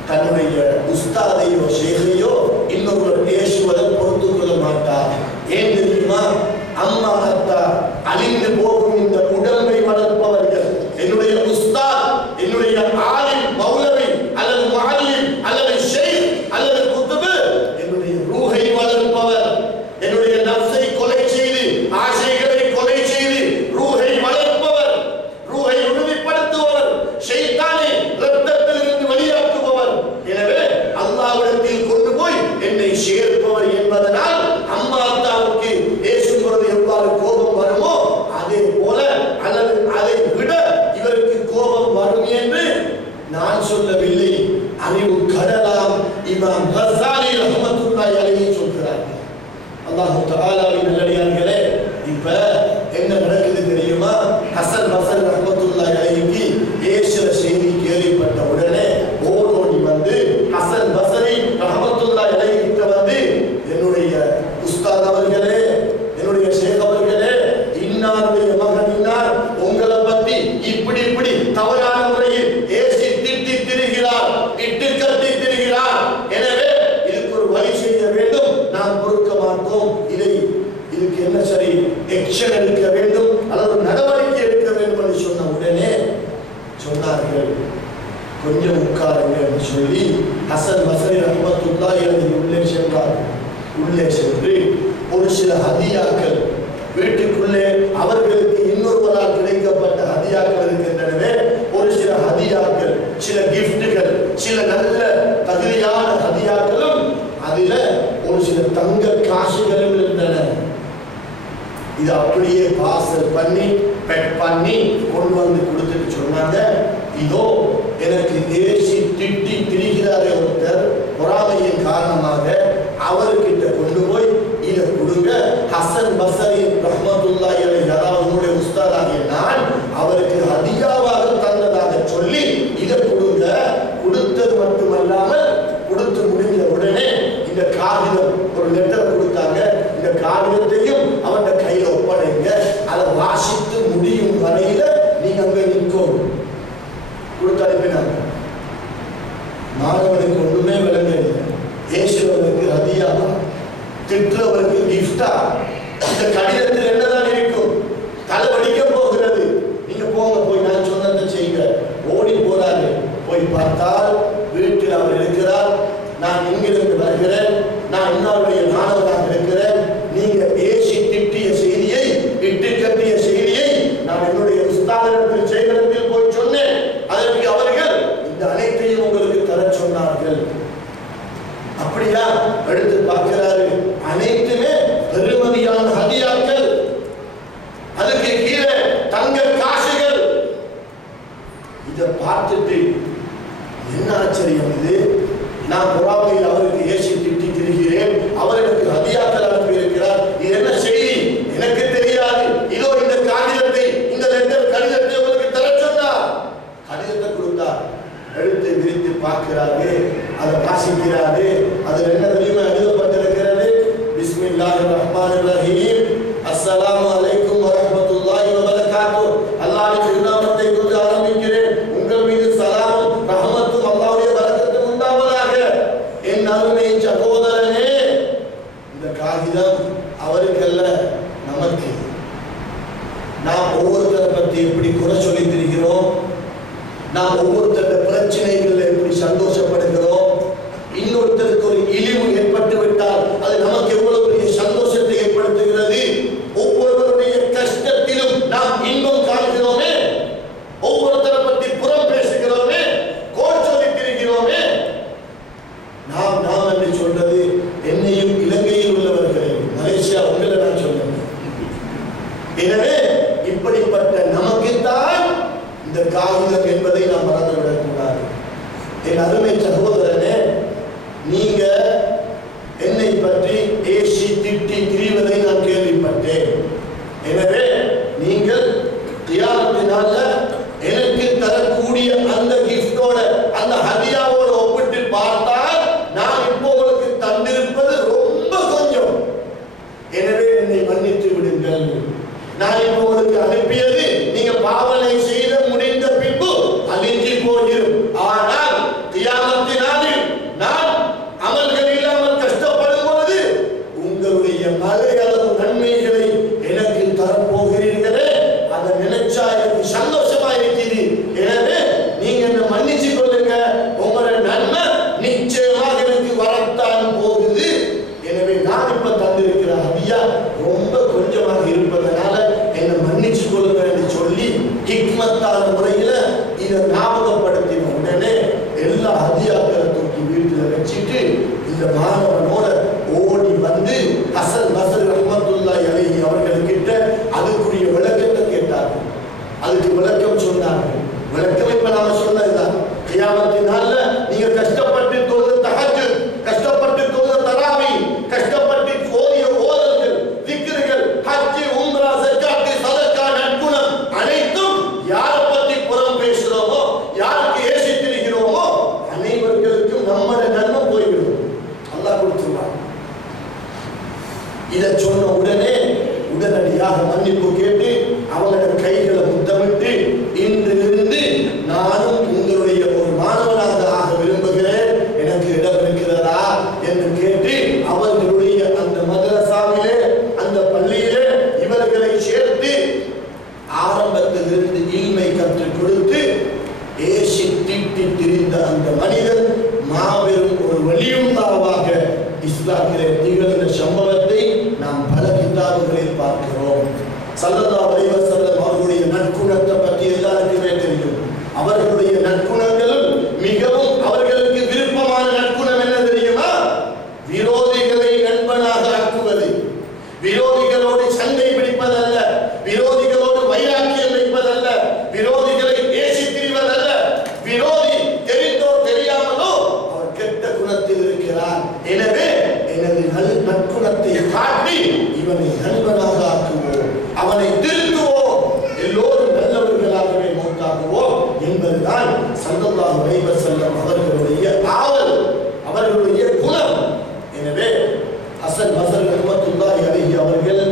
தன்னுடைய உஸ்தாதையோ ஷேகையோ இன்னொரு பேசுவதை பொறுத்துக் கொள்ள மாட்டார். ஏன் தெரியுமா? அம்மா அத்தா அழிந்து போகும் இந்த உடம்பை வளர்ப்பவர்கள். என்னுடைய உஸ்தாத், என்னுடைய ஆலிம், மௌலவி அல்லது முஅல்லிம் அல்லது ஷேக் அல்லது குதுபு என்னுடைய ரூஹை வளர்ப்பவர். என்னுடைய நஃப்ஸை கொலை செய்து, ஆசைகளை கொலை செய்து ரூஹை வளர்ப்பவர், ரூஹை உறுதிப்படுத்துபவர், ஷைத்தானை இரத்தத்திலிருந்து வெளியாக்குபவர். எனவே அல்லாஹ்விடத்தில் கொண்டு போய் என்னை சேர்ப்பவர் என்பதனால் அம்மா அத்தாவுக்கு பேசும் பொழுது எவ்வாறு கோபம் வருமோ அதே போல அல்லது அதை விட இவருக்கு கோபம் வரும் என்று நான் சொல்லவில்லை. அறிவு கடலாம் இமாம் கஸாலி ரஹ்மத்துல்லாஹி அலைஹி சொல்கிறார். அல்லாஹ் தஆலாவின் நல்லடியார்களே, இப்ப என்ன நடக்குது தெரியுமா? ஹசன் பஸரி ரஹ்மத்துல்லாஹி அலைஹி ஏசுற செய்தி கேள்விப்பட்ட உடனே ஓடோடி வந்து ஹசன் பஸரி ரஹ்மத்துல்லாஹி அலைஹி கிட்ட வந்து, என்னுடைய உஸ்தாத் அவர்களே, என்னுடைய ஷேக் அவர்களே, இன்னாருடைய மகன் இன்னார் உங்களை பத்தி இப்படி இப்படி தவறான முறையில் ஏசி திட்டி திரிகிறார், இட்டு கட்டி திரிகிறார். எனவே இதுக்கு ஒரு வழி செய்ய வேண்டும். நாம் பொறுக்க மாட்டோம். இதுக்கு என்ன சரி ஆக்ஷன் எடுக்க வேண்டும் அல்லது நடவடிக்கை எடுக்க வேண்டும் என்று சொன்ன உடனே சொன்னார்கள், கொஞ்சம் உட்காருங்க என்று சொல்லி ஹசன் பஸரி ரஹ்மத்துல்லாஹி அலைஹி உள்ளே சென்றார்கள். உள்ளே சென்று ஒரு சில ஹதியாக்கள் வீட்டுக்குள்ளே அவர்களுக்கு இன்னொருவரால் கிடைக்கப்பட்ட ஹதியாக்கள் இருக்கின்றனவே, ஒரு சில ஹதியாக்கள், சில கிஃப்ட்டுகள், சில நல்ல தகுதியான ஹதியாக்களும் அதில ஒரு சில தங்க காசுகளும் இருந்தன. இது அப்படியே பார்சல் பண்ணி பேக் பண்ணி கொண்டு வந்து கொடுத்துட்டு சொன்னாங்க, இதோ எனக்கு ஏசி திட்டி திரிகிறாரே ஒருத்தர், பொறாமையின் காரணமாக அவர்கிட்ட கொண்டு போய் இதை கொடுங்க. ஹசன் பஸரி ரஹ்மத்துல்லாஹி அலைஹி அவர்களுடைய உஸ்தாதாகிய நான் அவருக்கு ஹதியாவாக தந்ததாக சொல்லி இதை கொடுங்க. கொடுத்தது மட்டுமல்லாமல் கொடுத்து முடிஞ்ச உடனே இந்த காகிதம் ஒரு லெட்டர் கொடுத்தாங்க. இந்த காகிதத்தையும் அவன் கையில ஒப்படைங்க. அதை வாசித்து முடியும் வரையில நீங்க அங்க நிற்கும். கொடுத்து அனுப்பினாங்க. மாணவனுக்கு ஒண்ணுமே விளங்கவில்லை. ஏசுவதற்கு ஹதியாவா, திட்டுறவருக்கு கிஃப்டா? இந்த கடிதத்தில் என்னதான் இருக்கும்? தலைவடிக்க போகிறது. நீங்க போங்க, போய் நான் சொன்னதை செய்யுங்க. ஓடி போறாரு. போய் பார்த்தால் வீட்டில் அவர் இருக்கிறார். நான் இங்கிருந்து வருகிறேன், நான் இன்னொருடைய மாணவனாக இருக்கிறேன். நீங்க ஏசி திட்டிய செய்தியை, இட்டு கட்டிய செய்தியை நான் என்னுடைய உஸ்தாதிடத்தில் செய்திடத்தில் போய் சொன்னேன். அதற்கு அவர்கள் இந்த அனைத்தையும் உங்களுக்கு தர சொன்னார்கள். அப்படியா? எடுத்து பார்க்கிறாரு. அனைத்துமே பெருமதியான ஹதியாக்கள். அதுக்கு கீழே தங்க காசுகள். இதை பார்த்துட்டு என்ன ஆச்சரியம் இது? நான் பொறாமையில் அவருக்கு ஏசி திட்டி திரிகிறேன், அவர் எனக்கு ஹதியாக்கள் அனுப்பி இருக்கிறார். இது என்ன செய்தி? எனக்கு தெரியாது. இதோ இந்த காகிதத்தை, இந்த லெட்டர் கடிதத்தை உங்களுக்கு தர சொன்னார். கடிதத்தை கொடுத்தார். எடுத்து விரித்து பார்க்கிறாரு. அதை வாசிக்கிறாரு. அதில் என்ன தெரியுமா எழுதப்பட்டிருக்கிறது? பிஸ்மில்லாஹிர் ரஹ்மானிர் ரஹீம், அஸ்ஸலாமு அலைக்கும் வரஹ்மத்துல்லாஹி வபரகாத்துஹு. அல்லாஹ்வின் திருநாமத்தை கொண்டு ஆரம்பிக்கிறேன். உங்கள் மீது சலாமும் ரஹ்மத்தும் அல்லாஹ்வுடைய பரக்கத்தும் உண்டாவதாக. என் அருமை சகோதரனே, இந்த காகிதம் அவருக்கல்ல, நமக்கு. நாம் ஒவ்வொருத்தரை பற்றி எப்படி குறை சொல்லி திரிகிறோம், நாம் ஒவ்வொருத்தருடைய பிரச்சனைகள் எப்படி சந்தோஷப்படுகிறோம். இன்னொருத்தருக்கு ஒரு இழிவு ஏற்பட்டு விட்டால் அது நமக்கு எவ்வளவு பெரிய சந்தோஷத்தை ஏற்படுத்துகிறது. எனவே இப்படிப்பட்ட நமக்குத்தான் இந்த காகிதம் என்பதை நாம் மறந்துவிடக் கூடாது. என் அருமை சகோதரனே, நீங்க என்னை பற்றி ஏசி திட்டி திரிவதை நான் கேள்விப்பட்டேன். எனவே நீங்கள் தியாகத்தினால எனக்கு தரக்கூடிய அந்த கிஃப்டோட அந்த ஹதியாவோட ஒப்பிட்டு பார்த்தால் நான் இப்போ உங்களுக்கு தந்திருப்பது ரொம்ப கொஞ்சம். எனவே என்னை மன்னித்து விடுங்கள். நான் இப்போ உங்களுக்கு அனுப்பியது நீங்க பாவனை செய்த முடிந்த பின்பு அழிஞ்சு போயிடும். ஆனால் தியாகத்தினாலில் நான் அமல்கள் இல்லாமல் கஷ்டப்படும் பொழுது உங்களுடைய மலையளவு நன்மைகளை எனக்கு தரப்போகிறீர்களே, அதை நினைச்சா எனக்கு சந்தோஷமா இருக்குது. எனவே நீங்க என்ன மன்னிச்சு கொள்ளுங்க. உங்களோட நன்மை நிச்சயமாக எனக்கு வரத்தான் போகுது. எனவே நான் இப்ப தந்திருக்கிற ஹதியா ரொம்ப கொஞ்சமாக இருப்பதனால என்ன மன்னிச்சு கொள்ளுங்க என்று சொல்லி ஹிக்மத்தான முறையில இதை ஞாபகப்படுத்தின உடனே எல்லா ஹதியாக்களை தூக்கி வீட்டில் வச்சுட்டு இந்த மாணவனோட ஓடி வந்து ஹசன் பஸ்ரி ரஹ்மத்துல்லாஹி அலைஹி அவர்கள்கிட்ட அதுக்குரிய விளக்கத்தை கேட்டார்கள். அதுக்கு விளக்கம் சொன்னார்கள். விளக்கம் இப்ப நாம சொன்னதுதான். கியாமத்தினால நீங்க கஷ்டப்பட்டு தொழுத தஹஜ்ஜுத், கஷ்டப்பட்டு தொழுத தராவி, கஷ்டப்பட்டு ஓதிய ஓதல்கள், திக்ருகள், ஹஜ், உம்ரா, ஸகாத், சதகா, நற்குணம் அனைத்தும் யாரை பத்தி புறம் பேசுறோமோ, யாருக்கு ஏசி திரிகிறோமோ அனைவர்களுக்கும் நம்மட நன்மை போய்விடும். அல்லாஹ் கொடுத்துருவான். இதை சொன்ன உடனே உடனடியாக மன்னிப்பு கேட்டு அவங்களோட கைகளை முத்தமிட்டு இன்றிலிருந்து நானும் உங்களுடைய ஒரு மாணவனாக ஆக விரும்புகிறேன், எனக்கு இடம் இருக்கிறதா என்று கேட்டு அவர்களுடைய அந்த மதரசாவிலே அந்த பள்ளியிலே இவர்களை சேர்த்து ஆரம்பத்திலிருந்து இல்மை கற்றுக் கொடுத்து ஏசி திட்டி திரிந்த அந்த மனிதன் மாபெரும் ஒரு வலியுல்லாவாக இஸ்லாமிலே திகழ்ந்த சம்பவத்தை நாம் பல கிதாபுகளில் பார்க்கிறோம். ஸல்லல்லாஹு அலைஹி வஸல்லம் அவர்களுடைய நற்குணத்தை பற்றி எல்லாருக்குமே தெரியும். அவர்களுடைய நற்குணங்கள் மிகவும் அவர்களுக்கு விருப்பமான நற்குணம் என்ன தெரியுமா? விரோதிகளை நண்பனாக ஆக்குவது, விரோதிகளோடு சண்டை பிடிப்பதல்ல, விரோதிகளோடு வைராக்கியம் வைப்பதல்ல, விரோதிகளை ஏசி திரிவதல்ல. விரோதி தெரிந்தோ தெரியாமலோ அவர் கெட்ட குணத்தில் இருக்கிறார். எனவே எனது நற்குணத்தை காட்டி இவனை நண்பனாக ஆக்குவோம், அவனை திருத்துவோம், எல்லோரும் நல்லவர்களாகவே மௌத்தாக்குவோம் என்பதுதான் ஸல்லல்லாஹு அலைஹி வஸல்லம் அவர்களுடைய ஆவல், அவர்களுடைய குணம். எனவே ஹசன் பஸ்ரி ரஹ்மத்துல்லாஹி அலைஹி அவர்கள்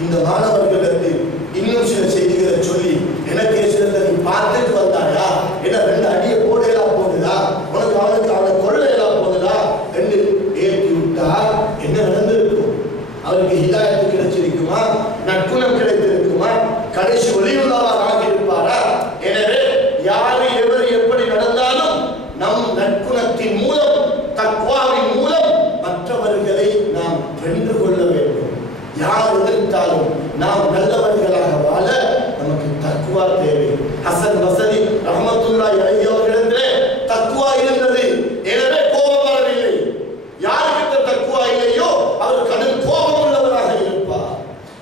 இந்த மாணவர்களுக்கு இன்னும் சில செய்திகளை சொல்லி, எனக்கு சிலதை நீ பார்த்துட்டு வந்தாயா, என்ன ரெண்டு அடியை போடையெல்லாம் போகுதா, உனக்கு அவனுக்கு அவனை கொள்ளையெல்லாம் போகுதா என்று ஏற்றி விட்டா என்ன நடந்திருக்கும்? அவருக்கு ஹிதாயத்து கிடைச்சிருக்குமா? நற்குணம் கிடைத்திருக்குமா? கடைசி வலியுள்ளவராக ஆகியிருப்பாரா? எனவே யாரு எவர் எப்படி நடந்தாலும் நம் நற்குணத்தின் மூலம், தக்வாவின் மூலம் மற்றவர்களை நாம் வென்று கொள்ள வேண்டும். யார் எதிர்த்தாலும் நாம் நல்லவர்களாக வாழ நமக்கு தக்வா தேவை. ஹசன் பஸ்ரி ரஹ்மத்துல்லாஹி அலைஹி அவர்களிடத்திலே தக்வா இருந்தது. எனவே கோபம் வரவில்லை. யாருக்கிட்ட தக்வா இல்லையோ அவர் கடும் கோபம் உள்ளவராக இருப்பார்.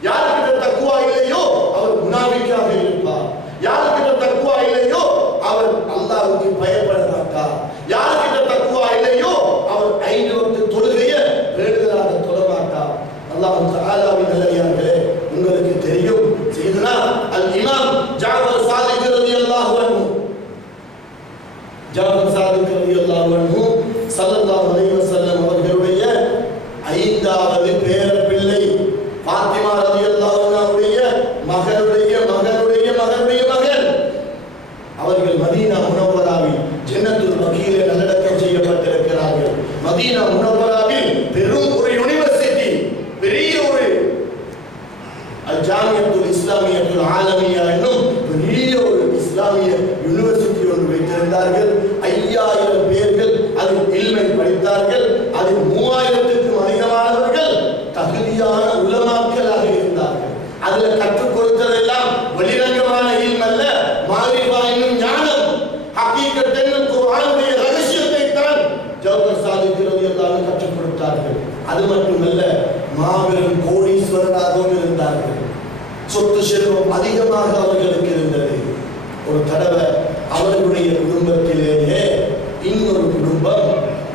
யாருக்கிட்ட தக்வா இல்லையோ அவர் முனாஃபிக்காக இருப்பார். யாருக்கிட்ட தக்வா இல்லையோ அவர் அல்லாஹ்வுக்கு பயப்பட மாட்டார். யாருக்கிட்ட தக்வா இல்லையோ அவர் 5 வக்த் தொழுகையை வேண்டுதலாக தொழ மாட்டார். அல்லாஹ் தஆலாவின் நல்லடியார்களே, உங்களுக்கு தெரியும் சையதுனா அல் இமாம் ஜாஃபர் சாதிக் ரலியல்லாஹு அன்ஹு, ஜாஃபர் சாதிக் ரலியல்லாஹு அன்ஹு ஸல்லல்லாஹு அலைஹி வஸல்லம் அவர்களுடைய 5வது பேர பிள்ளை ஃபாத்திமா ரலியல்லாஹு அன்ஹாவுடைய மகனுடைய மகனுடைய மகனுடைய மகன். அவர்கள் மதீனா முனவ்வராவில் ஜன்னத்துல் பகீலே நல்லடக்கம் செய்யப்பட்டிருக்கிறார்கள். மதீனா முனவ்வராவில் பெரும் ஒரு யூனிவர்சிட்டி, பெரிய ஒரு அல்-ஜாமியத்துல் இஸ்லாமியத்துல் ஆலமியா என்னும் பெரிய ஒரு இஸ்லாமிய யூனிவர்சிட்டி ஒன்று வைத்திருந்தார்கள். 5000 பேர்கள் அதில் இல்மை படித்தார்கள். அதில் 3000க்கும் அதிகமானவர்கள் தகுதியான உலமாக்களாக இருந்தார்கள். அதில் கற்றுக் கொடுத்ததெல்லாம் வெளிரங்கமான இல்மல்ல, மாரிஃபா என்னும் ஞானம், ஹகீகத் என்னும் குர்ஆனுடைய ரகசியத்தை தான் ஜாஃபர் சாதிக் ரலியல்லாஹு அன்ஹு கற்றுக் கொடுத்தார்கள். அது மட்டுமல்ல, மாபெரும் கோடீஸ்வரராகவும் இருந்தார்கள். சொத்து செல்வம் அதிகமாக அவர்களுக்கு இருந்தது. ஒரு தடவை அவர்களுடைய குடும்பத்திலேயே இன்னொரு குடும்பம்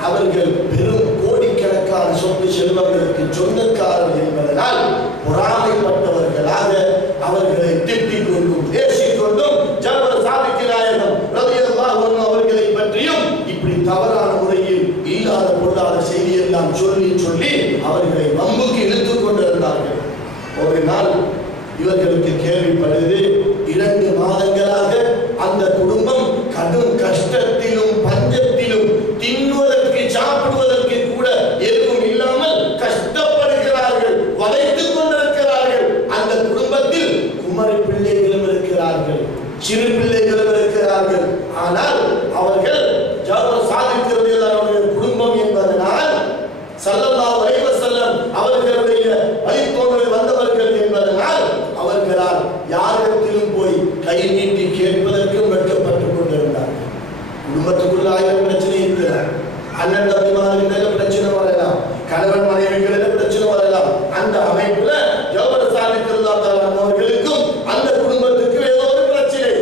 அவர்கள் பெரும் கோடிக்கணக்கான சொத்து செல்வங்களுக்கு சொந்தக்காரர் என்பதனால் பொறாமைப்பட்டவர்களாக அவர்களை திட்டிக் கொண்டும் பேசிக் கொண்டும் ஜாபர் சாதிக் நாயகம் ரலியல்லாஹு அன்ஹு அவர்களை பற்றியும் இப்படி தவறான முறையில் இல்லாத பொருளாத செய்தியெல்லாம் சொல்லி அவர்களை வம்புக்கு இழுத்துக் கொண்டிருந்தார்கள். ஒரு நாள் இவர்களுக்கு கேள்விப்படுது, 2 மாதங்களாக அந்த குடும்பம் கடும் கஷ்டத்திலும் பஞ்சத்திலும் தின்னுவதற்கு சாப்பிடுவதற்கு கூட எதுவும் இல்லாமல் கஷ்டப்படுகிறார்கள், வளைத்துக் கொண்டிருக்கிறார்கள். அந்த குடும்பத்தில் குமரி பிள்ளைகளும் இருக்கிறார்கள், சிறு பிள்ளைகளும் இருக்கிறார்கள். ஆனால் அவர்கள் ஜாபர் சாதிக் ரலியல்லாஹு குடும்பம் என்பதனால் ஸல்லல்லாஹு அலைஹி வஸல்லம் அவர்களுடைய வழித்தோன்றலில் வந்தவர்கள் என்பதனால் அவர்களால் யாரிடத்திலும் போய் கை நீட்டி கேட்பதற்கும் வெட்கப்பட்டுக் கொண்டிருந்தார்கள். குடும்பத்துக்குள்ள 1000 பிரச்சனை இருக்கிறார். அண்ணன் தம்பிமார்களிடம் பிரச்சனை வரலாம், கணவன் மனைவிகளிடம் பிரச்சனை வரலாம். அந்த அமைப்புல ஜாபர் சாதிக் ரலியல்லாஹு அவர்களுக்கும் அந்த குடும்பத்துக்கு ஏதோ ஒரு பிரச்சனை.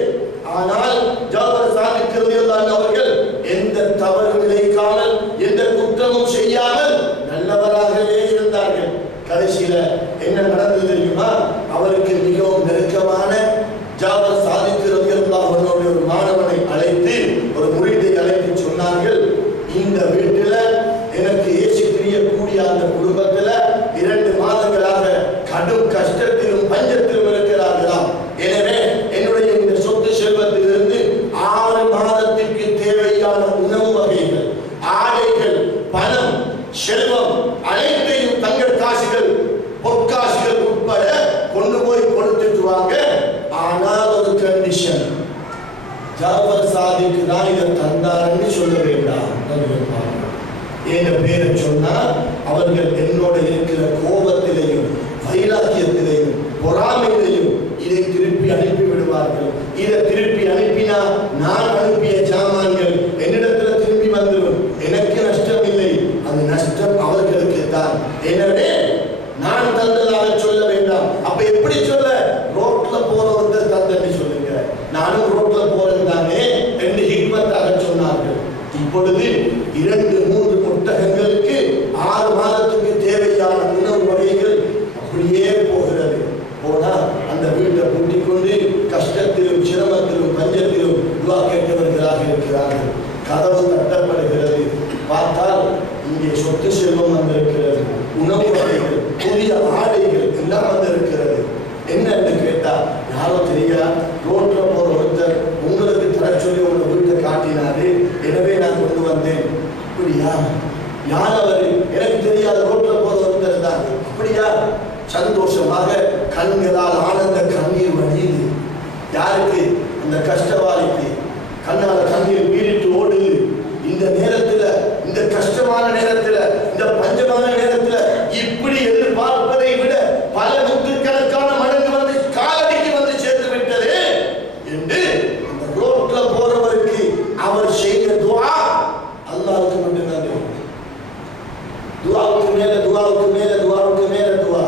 ஆனால் ஜாபர் சாதிக் ரலியல்லாஹு அவர்கள் எந்த தவறும் இழைக்காமல் எந்த குற்றமும் செய்யாமல் நல்லவராகவே இருந்தார்கள். கடைசியில என்ன நடந்தது தெரியுமா? அவருக்கு மிகவும் நெருக்கமான ஜாபர் சாதிக் ரலியல்லாஹு அன்ஹு ஒரு மாணவனை அழைத்து, ஒரு முரீதை அழைத்து சொன்னார்கள், இந்த வீட்டில எனக்கு ஏசி பிரியக்கூடிய அந்த குடும்பத்துல 2 மாதங்களாக கடும் கஷ்டத்திலும் பஞ்சத்திலும் இருக்கிறார்களாம். எனவே என்னுடைய இந்த சொத்து செல்வத்திலிருந்து 6 மாதத்திற்கு தேவையான உணவு வகைகள், ஆடைகள், பணம், செல்வம் அனைத்தையும் தங்கள் காசுகள் பொற்காசுகள் உட்பட கொண்டு போய் கொடுத்துட்டு வாங்க. ஆனால் ஒரு கண்டிஷன், ஜாபர் சாதிக்கு தான் இதை தந்தாருன்னு சொல்ல வேண்டாம். என்ற பேரை சொன்னா அவர்கள் என்னோட இருக்கிற கோபத்திலையும் வைராக்கியத்திலையும் பொறாமையிலையும் இதை திருப்பி அனுப்பி விடுவார்கள். இதை திருப்பி அனுப்பினா நான் அனுப்பிய ஜாமான்கள் என்னிடத்துல திரும்பி வந்துடும். எனக்கு நஷ்டம் இல்லை, அது நஷ்டம் அவர்களுக்கு தான். எனவே நான் தந்ததாக சொல்ல வேண்டாம். அப்ப எப்படி சொல்ல? ரோட்ல போற ஒருத்தர் தந்தன்னு சொல்லுங்க, நானும் ரோட்ல போறேன் தானே என்று ஹிக்மத்தாக சொன்னார்கள். இப்பொழுது 2-3 ஒட்டகங்களுக்கு 6 மாதத்துக்கு தேவையான உணவு வகைகள் அப்படியே போகிறது. போனா அந்த வீட்டை கூட்டிக் கொண்டு கஷ்டத்திலும் சிரமத்திலும் பஞ்சத்திலும் துஆ கேட்டவர்களாக இருக்கிறார்கள். கதவு தட்டப்படுகிறது. பார்த்தால் இங்கே சொத்து செல்வம் வந்திருக்கிறது, உணவு வகைகள், புதிய ஆடைகள் எல்லாம் வந்திருக்கிறது. என்ன என்று கேட்டா, யாரோ தெரியா ரோட்ல போற ஒருத்தர் உங்களுக்கு தர சொல்லி உங்க வீட்டை காட்டினாரு, எனவே நான் கொண்டு வந்தேன். அப்படியா? யார் அவரு? எனக்கு தெரியாத ரோட்ல போற ஒருத்தர் தான். அப்படியா? சந்தோஷமாக கண்களால் ஆனந்த கண்ணீர் வழியுது. யாருக்கு? அந்த கஷ்டவாளிக்கு கண்ணால கண்ணீர் வீறிட்டு ஓடுது. இந்த நேரத்துல, இந்த கஷ்டமான நேரத்துல, இந்த பஞ்சமான நேரத்துல இப்படி எதிர்பார்ப்பதை விட பல நூற்றுக்கணக்கான மடங்கு வந்து காலடிக்கு வந்து சேர்த்து விட்டது என்று அந்த ரோட்ல போறவருக்கு அவர் செய்த துஆ அல்லாஹ்வுக்கு மட்டும்தான் தெரியும். துஆவுக்கு மேல துஆவுக்கு மேல துஆவுக்கு மேல துஆ,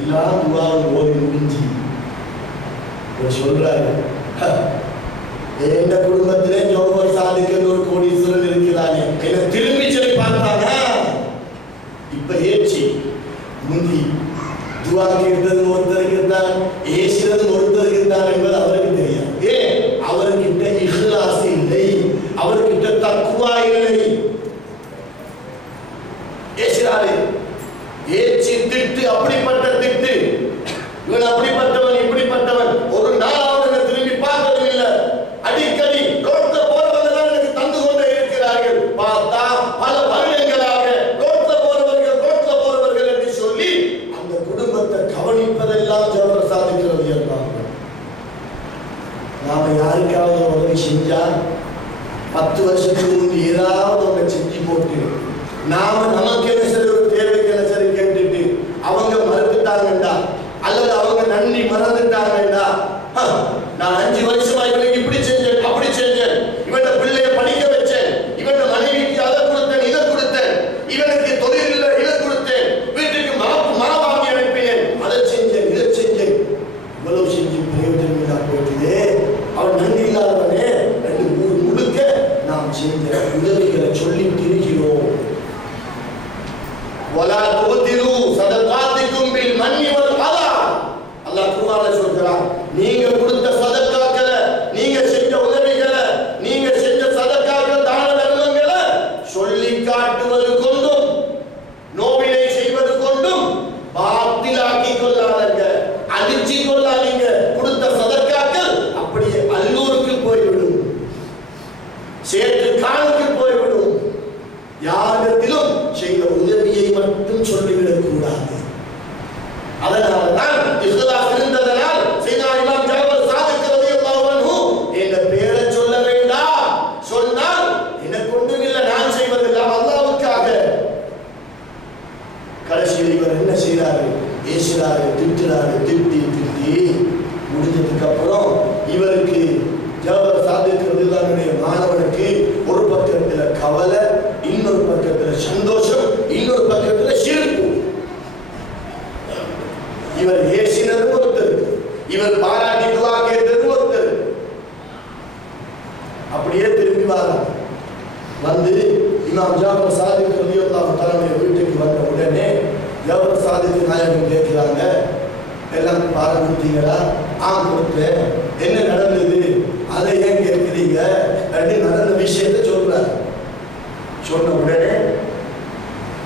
எல்லா துஆவும் ஓதி முடிஞ்சு சொல்றாரு, எந்த குடும்பத்திலே ஜாபர் சாதிக் ஒரு கோடீஸ்வரன் இருக்கிறானே என்ன திரும்பி சொல்லி பார்த்தாங்க. இப்ப ஏச்சி முந்தி துஆ கேட்டது ஒருத்தருக்கு தான், ஏசிறது ஒருத்தருக்கு தான் என்பது அவருக்கு தெரியும். ஏன்? அவர்கிட்ட இஹ்லாஸ் இல்லை, அவர்கிட்ட தக்வா இல்லை. ஏசிறாரு, ஏச்சி திட்டு, அப்படிப்பட்ட திட்டு, இவன் அப்படிப்பட்டவன் இப்படிப்பட்டவன், ஒரு நாள் அவனை திரும்பி பார்ப்பதும் இல்லை. அடிக்கடி ரோட்ல போறவங்க தான் எனக்கு தந்து கொண்டே இருக்கிறார்கள். பார்த்தா பல வருடங்களாக ரோட்ல போறவர்கள் என்று சொல்லி அந்த குடும்பத்தை கவனிப்பதெல்லாம் ஜாபர் சாதிக் ரலியல்லாஹு அன்ஹு. நாம யாருக்காவது உதவி செஞ்சா 10 வருஷத்துக்கு முன்பு ஏதாவது ஒன்று செஞ்சு போட்டு நாம நமக்கு என்ன சரி ஒரு தேவைக்கு என்ன சரி கேட்டுட்டு அவங்க மறுத்துட்டாங்கண்டா அல்லது அவங்க நன்றி மறந்துட்டாங்கண்டா, நான் 5 வருஷமா இவனுக்கு இப்படி செஞ்சேன் அப்படி செஞ்சேன், இவன் பிள்ளைய படிக்க வச்சேன், இவன் மனைவிக்கு அதை கொடுத்தேன் இதை கொடுத்தேன், இவனுக்கு தொழிலில் இதை கொடுத்தேன், வீட்டுக்கு மாவாக்கி அனுப்பினேன், அதை செஞ்சேன் இதை செஞ்சேன், இவர் ஏசினது ஒருத்தர், இவர் பாராட்டி துவா கேட்டது ஒருத்தர். அப்படியே திரும்பி வராங்க. வந்து இமாம் ஜாஃபர் சாதிக் ரலியல்லாஹு தஆலா வீட்டுக்கு வந்த உடனே ஜாஃபர் சாதிக் நாயகம் கேட்கிறாங்க, எல்லாம் பாரம் கொடுத்தீங்களா? கொடுத்தேன். என்ன நடந்தது? அதை ஏன் கேட்கிறீங்க? நடந்த விஷயத்தை சொல்றாரு. சொன்ன உடனே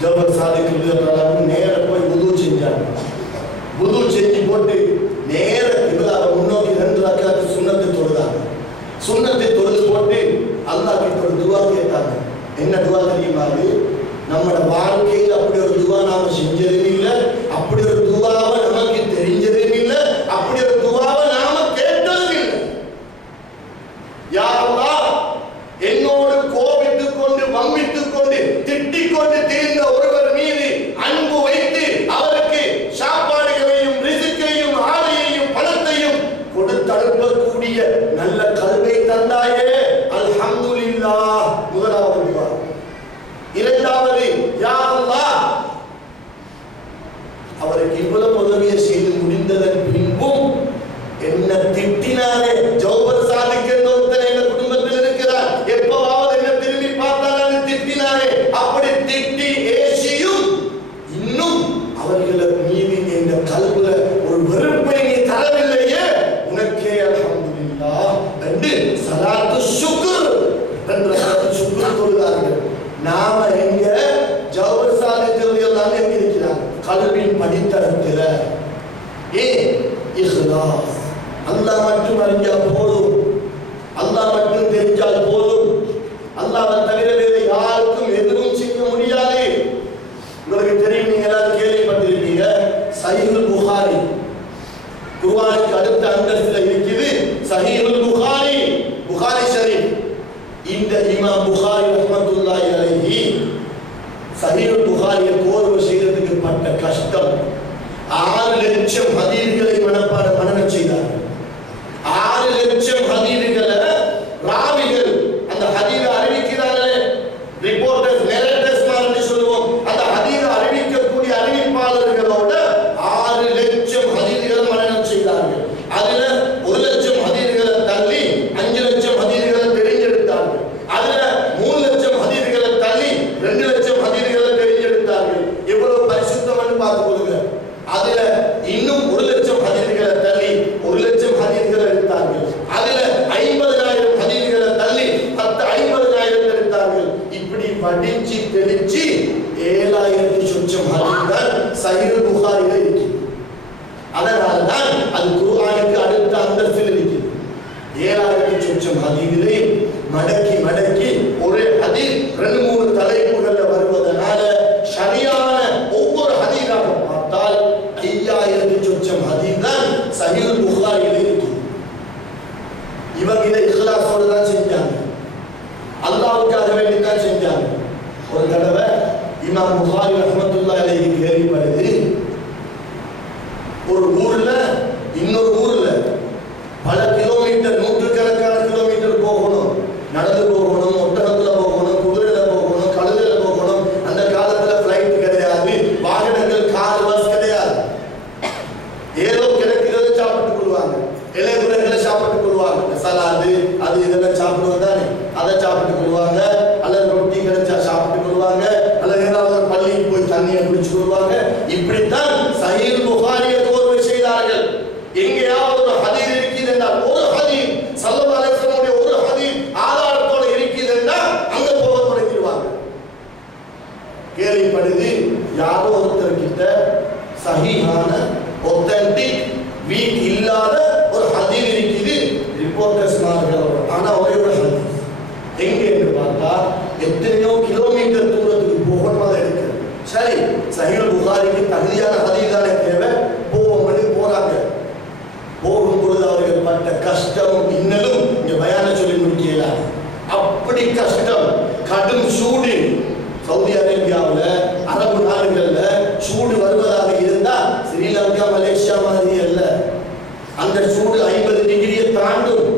ஜாஃபர் சாதிக் ரலியல்லாஹு தஆலா நேர போய் வுது செஞ்சாங்க. வுது செஞ்சு போட்டு நேர கிப்லாவை முன்னோக்கி 2 ரக்காத் சுன்னத்தை தொழுதாங்க. சுன்னத்தை தொழுது போட்டு அல்லாஹ் கிட்ட ஒரு துவா கேட்டாங்க. என்ன துவா தெரியுமா? நம்மளோட வாழ்க்கையில் அப்படி ஒரு துவா நாம செஞ்சதும் இல்லை, அப்படி ஒரு துவாவை நமக்கு தெரிஞ்சதும் இல்லை, அப்படி ஒரு துவாவை நாம கேட்டதும் இல்லை. யா அல்லாஹ், என்னோடு கோபித்துக் கொண்டு வம்பித்துக் கொண்டு திட்டிக் கொண்டு திரிந்த ஒருவர் மீது அன்பு வைத்து அவருக்கு சாப்பாடுகளையும் ரிஸ்கையும் ஆடையையும் பணத்தையும் கொடுத்து அனுப்பக்கூடிய நல்ல கல்வை தந்தாயே, அல்ஹம்துலில்லாஹ். முதலாவது துவா. இரண்டாவது, யா அல்லாஹ், அவருக்கு இவ்வளவு உதவியை செய்து முடிந்ததன் பின்பும் என்ன திட்டினாரே. ஜாஃபர் சாதிக் என்ற ஒருத்தர் எங்க குடும்பத்தில் இருக்கிறார். எப்பவாவது என்ன திரும்பி பார்த்தாலும் திட்டினாரே. அப்படி திட்டி ஏசியும் இன்னும் அவர்கள் மீது என்ற கல்வில ஒரு வெறுப்பை நீ தரவில்லையே, உனக்கே அல்ஹம்துலில்லாஹ் என்று ஸலாத்து ஷுக்ர் என்ற ஷுக்ர் தொழுதார்கள். நாம எங்க ஜாஃபர் சாதிக் ரலியல்லாஹு அன்ஹு இருக்கிறாங்க கல்வின் படித்தரத்தில். இஹ்லாஸ், அல்லாஹ் மட்டும் அறிஞ்சால் போதும், அல்லாஹ் மட்டும் தெரிஞ்சால் போதும். அல்லாஹ்வை தவிர வேறு யாருக்கும் எதுவும் செய்ய முடியாது. உங்களுக்கு தெரியும், நீங்க எல்லாரும் கேள்விப்பட்டிருப்பீங்க, சஹீஹுல் புகாரி குர்ஆனுக்கு அடுத்த அந்தஸ்தில் இருக்குது. சஹீஹுல் புகாரி, புகாரி ஷரீஃப். இந்த இமாம் புகாரி ரஹ்மத்துல்லாஹி அலைஹி சஹீஹுல் புகாரியை கோர்வு செய்யறதுக்கு பட்ட கஷ்டம். 6 லட்சம் ஹதீஸ்களை மனனம் செய்தார். 6 லட்சம் ஹதீஸ்களை ராவிகள், அந்த ஹதீஸை அறிவிக்கிறார்களே, ரிப்போர்ட்டர்ஸ், நரேட்டர்ஸ் மாதிரி சொல்லுவோம், அந்த ஹதீஸை அறிவிக்கக்கூடிய அறிவிப்பாளர்களோட 6 லட்சம் ஹதீஸ்களை மனனம் செய்தார்கள். அதுல 1 லட்சம் ஹதீஸ்களை தள்ளி 5 லட்சம் ஹதீஸ்களை தெரிஞ்செடுத்தார்கள். அதுல 3 லட்சம் ஹதீஸ்களை தள்ளி 2 லட்சம் ஹதீஸ்களை தெரிஞ்செடுத்தார்கள். எவ்வளவு பரிசுத்தம்னு பார்த்து கொடுங்க. அதுல இன்னும் 1 லட்சம் ஹதீஸ்களை தள்ளி 1 லட்சம் ஹதீஸ்களை எடுத்தார்கள். அதுல 50,000 ஹதீஸ்களை தள்ளி 50,000 எடுத்தார்கள். இப்படி படிச்சு தெளிச்சு 7,000 சொச்சம் ஹதீஸ்கள் சஹீஹுல் புகாரில இருக்கு. அதனால்தான் அது குர்ஆனுக்கு அடுத்த அந்தஸ்தில் இருக்குது. 7,000 சொச்சம் ஹதீஸ்களை மடக்கி மடக்கி ஒரு ஹதீஸ் 2-3 தலைப்புகள்ல வருவதனால சரியான ஒவ்வொரு ஹதீஸாக பார்த்தால் 5,000 சொச்சம் ஹதீஸ் தான் சஹீஹுல் புகாரில இருக்கு. இவங்க இதை இஹ்லாஸோட தான் செஞ்சாங்க, அல்லாஹ்வுக்காக வேண்டி தான் செஞ்சாங்க. ஒரு தடவை இமாம் புகாரி ரஹ்மத்துல்லாஹி அலைஹி கேள்விப்படுது, ஒரு ஊர்ல இன்னொரு ஊர்ல பல கிலோமீட்டர், 100கணக்கான கிலோமீட்டர் போகணும், நடந்து போகணும், ஒட்டகத்துல போகணும், குதிரையில போகணும், கழுதையில போகணும். அந்த காலத்துல பிளைட் கிடையாது, வாகனங்கள், கார், பஸ் கிடையாது. ஏதோ கிடைக்கிறது சாப்பிட்டு கொள்வாங்க, இலைகுறைகளை சாப்பிட்டு கொள்வாங்க, சலாது அது இதெல்லாம் சாப்பிடுவது தானே, அதை சாப்பிட்டு கொள்வாங்க. அல்லது ரொட்டி கிடைச்சா சாப்பிட்டு கொள்வாங்க, அல்லது ஏதாவது பள்ளிக்கு போய் தண்ணியை குடிச்சு கொள்வாங்க. இப்படித்தான் சஹீஹுல் புகாரியை கோர்வை செய்தார்கள். எங்கேயாவது ஒரு ஹதீஸ் இருக்குது என்றால், ஒரு ஹதீஸ் ஸல்லல்லாஹு அலைஹி வஸல்லம் ஒரு ஹதீஸ் ஆதாரத்தோட இருக்குது என்றால் அங்க போக தொடங்கிடுவாங்க. கேள்விப்படுது, யாரோ ஒருத்தர் கிட்ட சஹீஹான ஒத்தன்டிக் வீக் இல்லாத ஒரு ஹதீஸ் இருக்குது, ரிப்போர்ட்டர்ஸ் மார்கள். ஆனா ஒரே ஒரு ஹதீஸ் எங்க என்று பார்த்தா எத்தனையோ கிலோமீட்டர் தூரத்துக்கு போகணும், அதை எடுக்க. சரி, சஹீஹுல் புகாரிக்கு தகுதியான ஹதீஸ் தானே தேவை, போவோம்னு போறாங்க. போகும்பொழுது அவர்கள் பட்ட கஷ்டம் இன்னலும் இங்க பயான சொல்லி முடிக்கல. அப்படி கஷ்டம், கடும் சூடு. சவுதி அரேபியாவில், அரபு நாடுகள்ல சூடு வருவதாக இருந்தா ஸ்ரீலங்கா, மலேசியா மாதிரி அல்ல. அந்த சூடு 50 டிகிரியை தாண்டும்.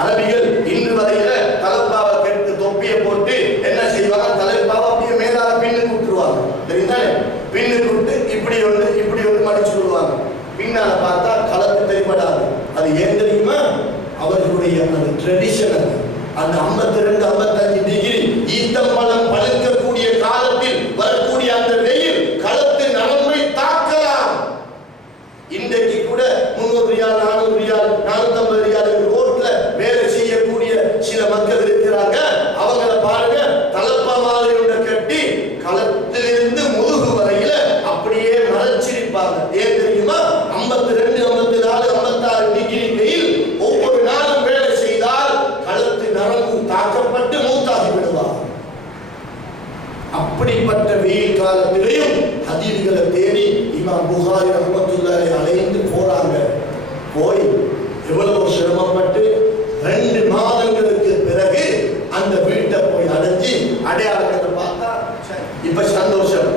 அரபிகள் இன்று வரையில தலைப்பாவை கெட்டு தொப்பியை போட்டு என்ன செய்வாங்க, தலைப்பாவை அப்படியே மேலாக பின்னுக்கு விட்டுருவாங்க. தெரியுதானே? பின்னுக்கு விட்டு இப்படி ஒன்று மடிச்சு விடுவாங்க. பின்னால பார்த்தா களத்து தென்படாது. அது ஏன் தெரியுமா? அவர்களுடைய அந்த ட்ரெடிஷனல் அந்த 52 55 டிகிரி ஈத்தம்பழம் பழுக்கக்கூடிய காலத்தில் வரக்கூடிய அந்த வெயில் களத்து நரம்பை தாக்கலாம். இன்றைக்கு கூட 300 ரியால் 400 ரியால் 450 ரியால் ரோட்ல வேலை செய்யக்கூடிய சில மக்கள் இருக்கிறாங்க. அவங்கள பாருங்க, தலப்பா மாதிரி ஒன்றை கட்டி களத்திலிருந்து முதுகு வரையில அப்படியே மறைச்சிருப்பாங்க. ஏன் தெரியுமா? 52 54 56 டிகிரி வெயில். ஒவ்வொரு நாளும் வேலை செய்தால் களத்து நரம்பு தாக்கப்பட்டு மூத்தாகி விடுவார். அப்படிப்பட்ட வெயில் காலத்திலேயும் ஹதீஸ்களை தேடி இமாம் புகாரி ரஹ்மத்துல்லாஹி அலைஹி போறாங்க. போய் எவ்வளவு சிரமப்பட்டு 2 மாதங்களுக்கு பிறகு அந்த வீட்டை போய் அடைஞ்சி அடையாளத்தை பார்த்தா இப்ப சந்தோஷம்,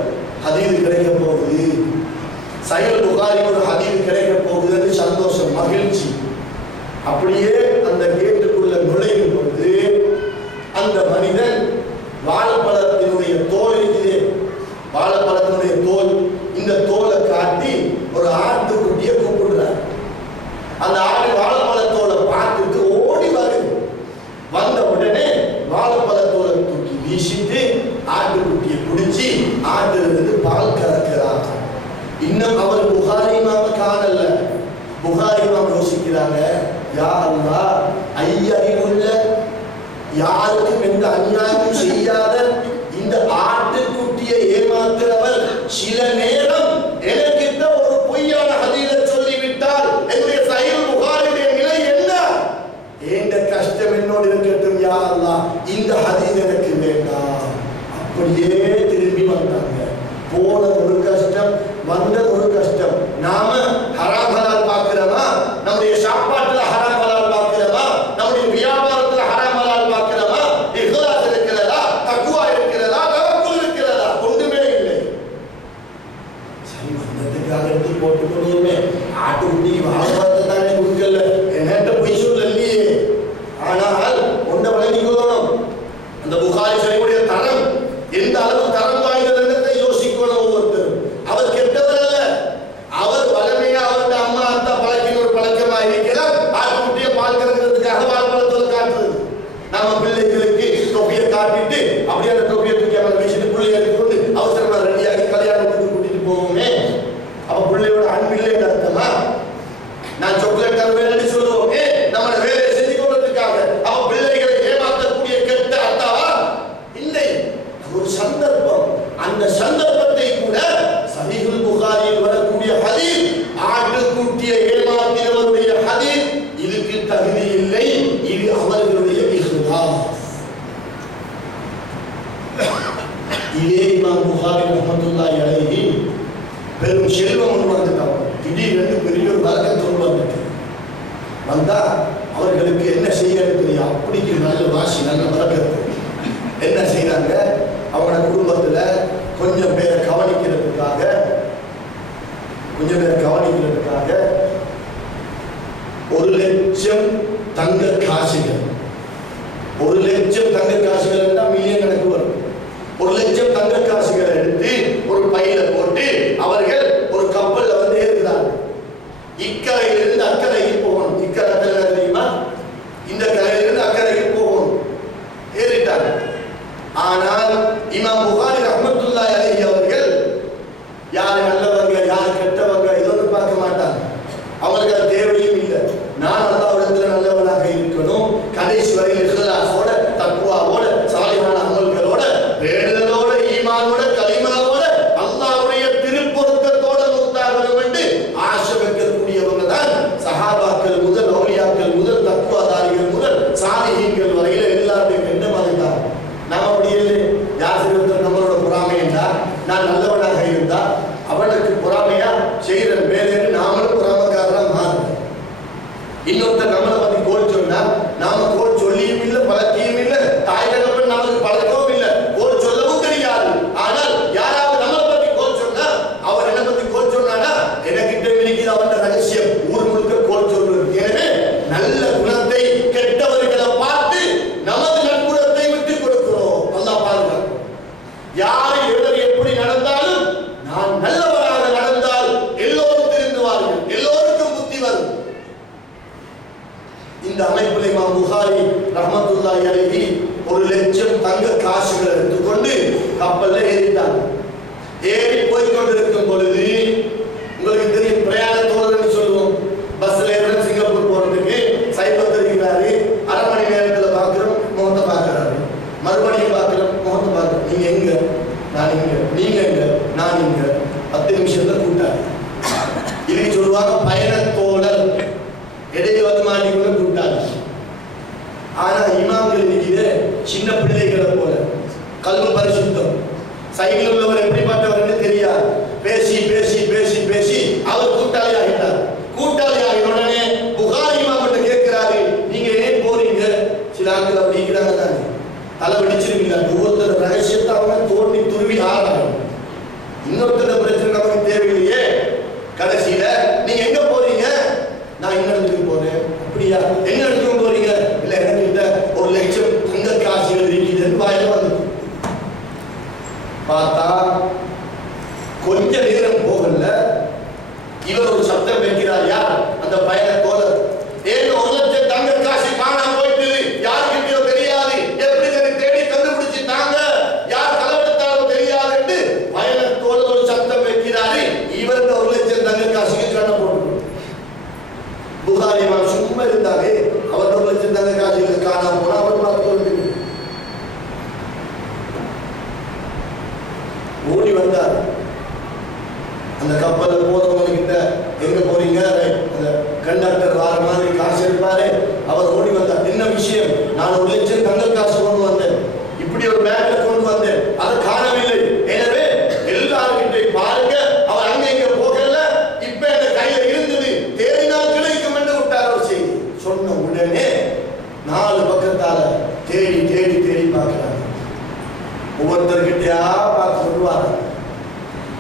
ஹதீஸ் கிடைக்க போகுது, சஹீஹ் புகாரி ஒரு ஹதீஸ் கிடைக்க போகுதுன்னு சந்தோஷம், மகிழ்ச்சி. அப்படியே அந்த கேட்டுக்குள்ள நுழையும் பொழுது அந்த மனிதன் வாழைப்பழத்தினுடைய தோல் இருக்குது, வாழைப்பழத்தினுடைய தோல், இந்த தோலை காட்டி ஒரு ஆட்டுக்குட்டியை கூப்பிடுறார். அந்த ஆடு வாழைப்பழத்தோலை பார்த்துட்டு ஓடி வருது. வந்த உடனே வாழைப்பழத்தோலை தூக்கி வீசிட்டு ஆட்டுக்குட்டியை பிடிச்சி ஆட்டிலிருந்து பால் கறக்கிறார். இன்னும் அவர் புகாரி இமாம காணல. புகாரி இமாம் யோசிக்கிறாங்க, யா அல்லாஹ், ஐயறிவுள்ள யாருக்கும் எந்த அநியாயமும் செய்யாத இந்த ஆட்டுக்குட்டியை ஏமாத்துறவர் சில நேரம் எனக்கிட்ட ஒரு பொய்யான ஹதீஸை சொல்லிவிட்டால் என்னுடைய சஹீஹ் புகாரியுடைய நிலை என்ன? ஏண்ட கஷ்டம் என்னோடு இருக்கட்டும் யா அல்லாஹ், இந்த ஹதீஸ் எனக்கு வேண்டாம். அப்படியே திரும்பி வந்தாங்க. போனது ஒரு கஷ்டம், வந்தது ஒரு கஷ்டம். நாம ஹராம் ஹலால் பார்க்கிறோமா? நம்முடைய சாப்பாட்டுல ஹராம் ஹலால் பார்க்கிறோமா? நம்முடைய வியாபாரத்துல ஹராம் ஹலால் பார்க்கிறோமா? இஹ்லாஸ் இருக்கிறதா? தக்வா இருக்கிறதா? தவக்குல் இருக்கிறதா? ஒன்றுமே இல்லை. சரி, வந்ததுக்காக எடுத்து போட்டுக்கொள்ளுமே, ஆட்டுக்குட்டி வாழைப்பழத்தை தானே கொடுக்கல, என்னட்ட போய் சொல்லலையே. ஆனால் ஒன்றை வழங்கிக்கொள்ளணும், அந்த புகாரி ஷரீஃபுடைய தரம் எந்த அளவு தரம் வாய்ந்ததை யோசிக்கணும் ஒவ்வொருத்தரும். அவர் கெட்டவர் அல்ல, அவர் வளமையா அவருடைய அம்மா அத்தா பழக்கின ஒரு பழக்கமா இருக்கிறார். ஆட்டுக்குட்டியை பால் கறக்கிறதுக்காக வாழைப்பழத்தோலை காட்டுறது. நம்ம பிள்ளைகளுக்கு தொப்பியை காட்டிட்டு அப்படியே அந்த தொப்பியை தூக்கி அவரை வச்சுட்டு பிள்ளைய எடுத்துக்கொண்டு அவசரமா ரெடியாகி கல்யாணத்துக்கு கூட்டிட்டு போவோமே, அவ பிள்ளையோட அன்பில்லைன்னு அர்த்தமா? நான் சாக்லேட் தருவேன்னு சொல்லுவோம், நம்ம வேலையை செஞ்சு கொள்றதுக்காக. அவ பிள்ளைகளை ஏமாற்றக்கூடிய கெட்ட அத்தாவா? இல்லை, ஒரு சந்தர்ப்பம். அந்த சந்தர்ப்பத்தை கூட சஹீஹுல் புகாரியில் வரக்கூடிய ஹதீஸ், ஆட்டுக்குட்டியை ஏமாற்றினவருடைய ஹதீஸ், இதுக்கு தகுதி இல்லை, இது அவர்களுடைய இஹ்லாஸ். இதே இமாம் புகாரி ரஹ்மத்துல்லாஹி அலைஹி பெரும் செல்வம் ஒன்று வந்துட்டாங்க. திடீரென்று பெரிய ஒரு பரக்கத் வந்துட்டு வந்தா அவர்களுக்கு என்ன செய்யறது தெரியும். அப்படிக்கு நல்ல வாசி, நல்ல பரக்கத்து. என்ன செய்யறாங்க? அவங்களோட குடும்பத்துல கொஞ்சம் பேரை கவனிக்கிறதுக்காக 1,00,000 தங்க காசுகள், 1,00,000 தங்க காசுகள் என்றால் மில்லியன் கணக்கு வரும். 1,00,000 தங்க காசுகளை எடுத்து ஒரு பையில போட்டு அவர்கள் ஒரு கப்பல்ல வந்து ஏறுகிறார்கள். இக்கரையிலிருந்து அக்கறைக்கு போகணும். இக்கரை தெரியுமா? இந்த கரையிலிருந்து அக்கறைக்கு போகணும். ஏறிட்டாங்க. ஆனால் இமாம் புகாரி ரஹ்மத்துல்லாஹி அலைஹி அவர்கள் யார் நல்லவங்க யார் கெட்டவங்க இதொன்னு பார்க்க மாட்டாங்க. அவங்களுக்கு அது தேவையும் இல்லை. நான் அல்லாஹ்விடத்தில் நல்லவனாக இருக்கணும், கடைசி வரையில் இஹ்லாஸோட தக்வாவோட சாலிஹான அமல்களோட வேண்டுதலோட ஈமானோட கலிமாவோட அல்லாஹ்வுடைய திருப்பொருத்தத்தோட மூத்தாகணும் என்று ஆசை வைக்கக்கூடியவங்க தான் சஹாபாக்கள் முதல், அவுலியாக்கள் முதல், தக்வாதாரிகள் முதல், சாலிஹீன்கள் வரையில எல்லாருடைய கெட்ட மாதிரி தான். நாம் அப்படி இல்லை. யார் ஒருத்தர் நம்மளோட பொறாமை என்றா, நான் நல்லவனாக இருந்தா அவனுக்கு பொறாமையா செய்கிற வேலைன்னு நாமளும் பொறாமக்காரனா மாறும். இன்னொருத்தர் நம்மளை பத்தி கோல் சொன்னா நாம கோல் சொல்லியும் இல்லை, பழக்கியும் இல்லை, தாய் தகப்பன் நமக்கு பழக்கவும் இல்லை, கோல் சொல்லவும் தெரியாது. ஆனால் யாராவது நம்மளை பத்தி கோல் சொன்னா, அவர் என்ன பத்தி கோல் சொன்னானா எனக்கிட்ட இருக்குது அவன் ரகசியம், ஊர் முழுக்க கோல் சொல்றது. எனவே நல்ல குணத்தை கெட்டவர்களை பார்த்து நமது நற்குணத்தை விட்டு கொடுக்கிறோம். அல்லாஹ் பாருங்க, யார் எவர் எப்படி நடந்தாலும் நான் நல்லவராக நடந்தால் எல்லோரும் திருந்துவார்கள். தலைப்பில் இமாம் புகாரி ரஹ்மத்துல்லாஹி அலைஹி 1,00,000 தங்க காசுகளை எடுத்துக்கொண்டு கப்பல்ல ஏறிட்டாங்க. ஏறி போய்கொண்டிருக்கும் பொழுது உங்களுக்கு தெரியும் பிரயாணத்தோடு சொல்லுவோம். பஸ்ல ஏறணும் சிங்கப்பூர் போறதுக்கு சைபர் தெரிகிறாரு. 1/2 மணி நேரத்தில் பார்க்கிறோம், முகத்தை பார்க்கிறாரு. மறுபடியும் பார்க்கிறோம், முகத்தை பார்க்கிறோம். நீங்க எங்க? நான் இங்க. நீங்க எங்க? நான் இங்க. 10 நிமிஷத்துல கூட்டாரு. இதுக்கு சொல்லுவாங்க பயணத்தோழர். இடையில வந்து மாட்டிக்கொண்டு கூட்டாரு. ஆனா இமாம்கள் இருக்கிற சின்ன பிள்ளைகளை போல கல்வி பரிசுத்தம். சைக்கிள் உள்ளவர் எப்படிப்பட்டவர் தெரியாது. பேசி பேசி பேசி பேசி அவர் கூட்டாளி ஆகிட்டார். கூட்டாளி ஆகிய உடனே புகாரி இமாம் கேட்கிறாரு, நீங்க ஏன் போறீங்க? சில ஆட்கள் அப்படி இருக்கிறாங்க தானே, தலை வெடிச்சிருக்கீங்க. ஒவ்வொருத்தர் ரகசியத்தை அவங்க தோண்டி துருவி ஆறாங்க. இன்னொருத்தர் பிரச்சனை நமக்கு தேவையில்லையே. கடைசியில நீங்க எங்க போறீங்க? நான் என்ன இடத்துக்கு போறேன். அப்படியா, என்ன இடத்துக்கு போறீங்க? இல்ல என்கிட்ட 1,00,000 தங்க காசுகள் இருக்குதுன்னு வாயில வந்து பார்த்தா கொஞ்ச நேரம் போகல, இவர் ஒரு சப்தம் வைக்கிறார். யார்? அந்த பயணத்தோழர். ஏன் 1,00,000 தங்க காசு காணாம போயிட்டு யாருக்கிட்டயோ தெரியாது, எப்படி தேடி கண்டுபிடிச்சு தாங்க, யார் களவெடுத்தாலும் தெரியாது என்று பயணத்தோழர் ஒரு சப்தம் வைக்கிறாரு. இவர் 1,00,000 தங்க காசுக்கு கண்ண போட்டு புகாரி இமாம் சும்மா இருந்தாலே அவர் 1,00,000 தங்க காசுகள் காணாம போனா அவர் பார்த்து ஓடி வந்தார். அந்த கப்பல்ல போறவங்க கிட்ட எங்க போறீங்க? அந்த கண்டக்டர் வார மாதிரி காசு எடுப்பாரு. அவர் ஓடி வந்தார். என்ன விஷயம்? நான் 1,00,000 தங்க காசு கொண்டு வந்தேன், இப்படி ஒரு பேக்ல கொண்டு வந்தேன், அதை காணவில்லை. எனவே எல்லார்கிட்ட பாருங்க, அவர் அங்க இங்க போகல, இப்ப என் கையில இருந்தது, தேடினால் கிடைக்கும் என்று விட்டார். ஒரு செய்தி சொன்ன உடனே 4 பக்கத்தால தேடி தேடி தேடி பார்க்கிறாங்க. ஒவ்வொருத்தர்கிட்டயா பார்த்து சொல்லுவாங்க.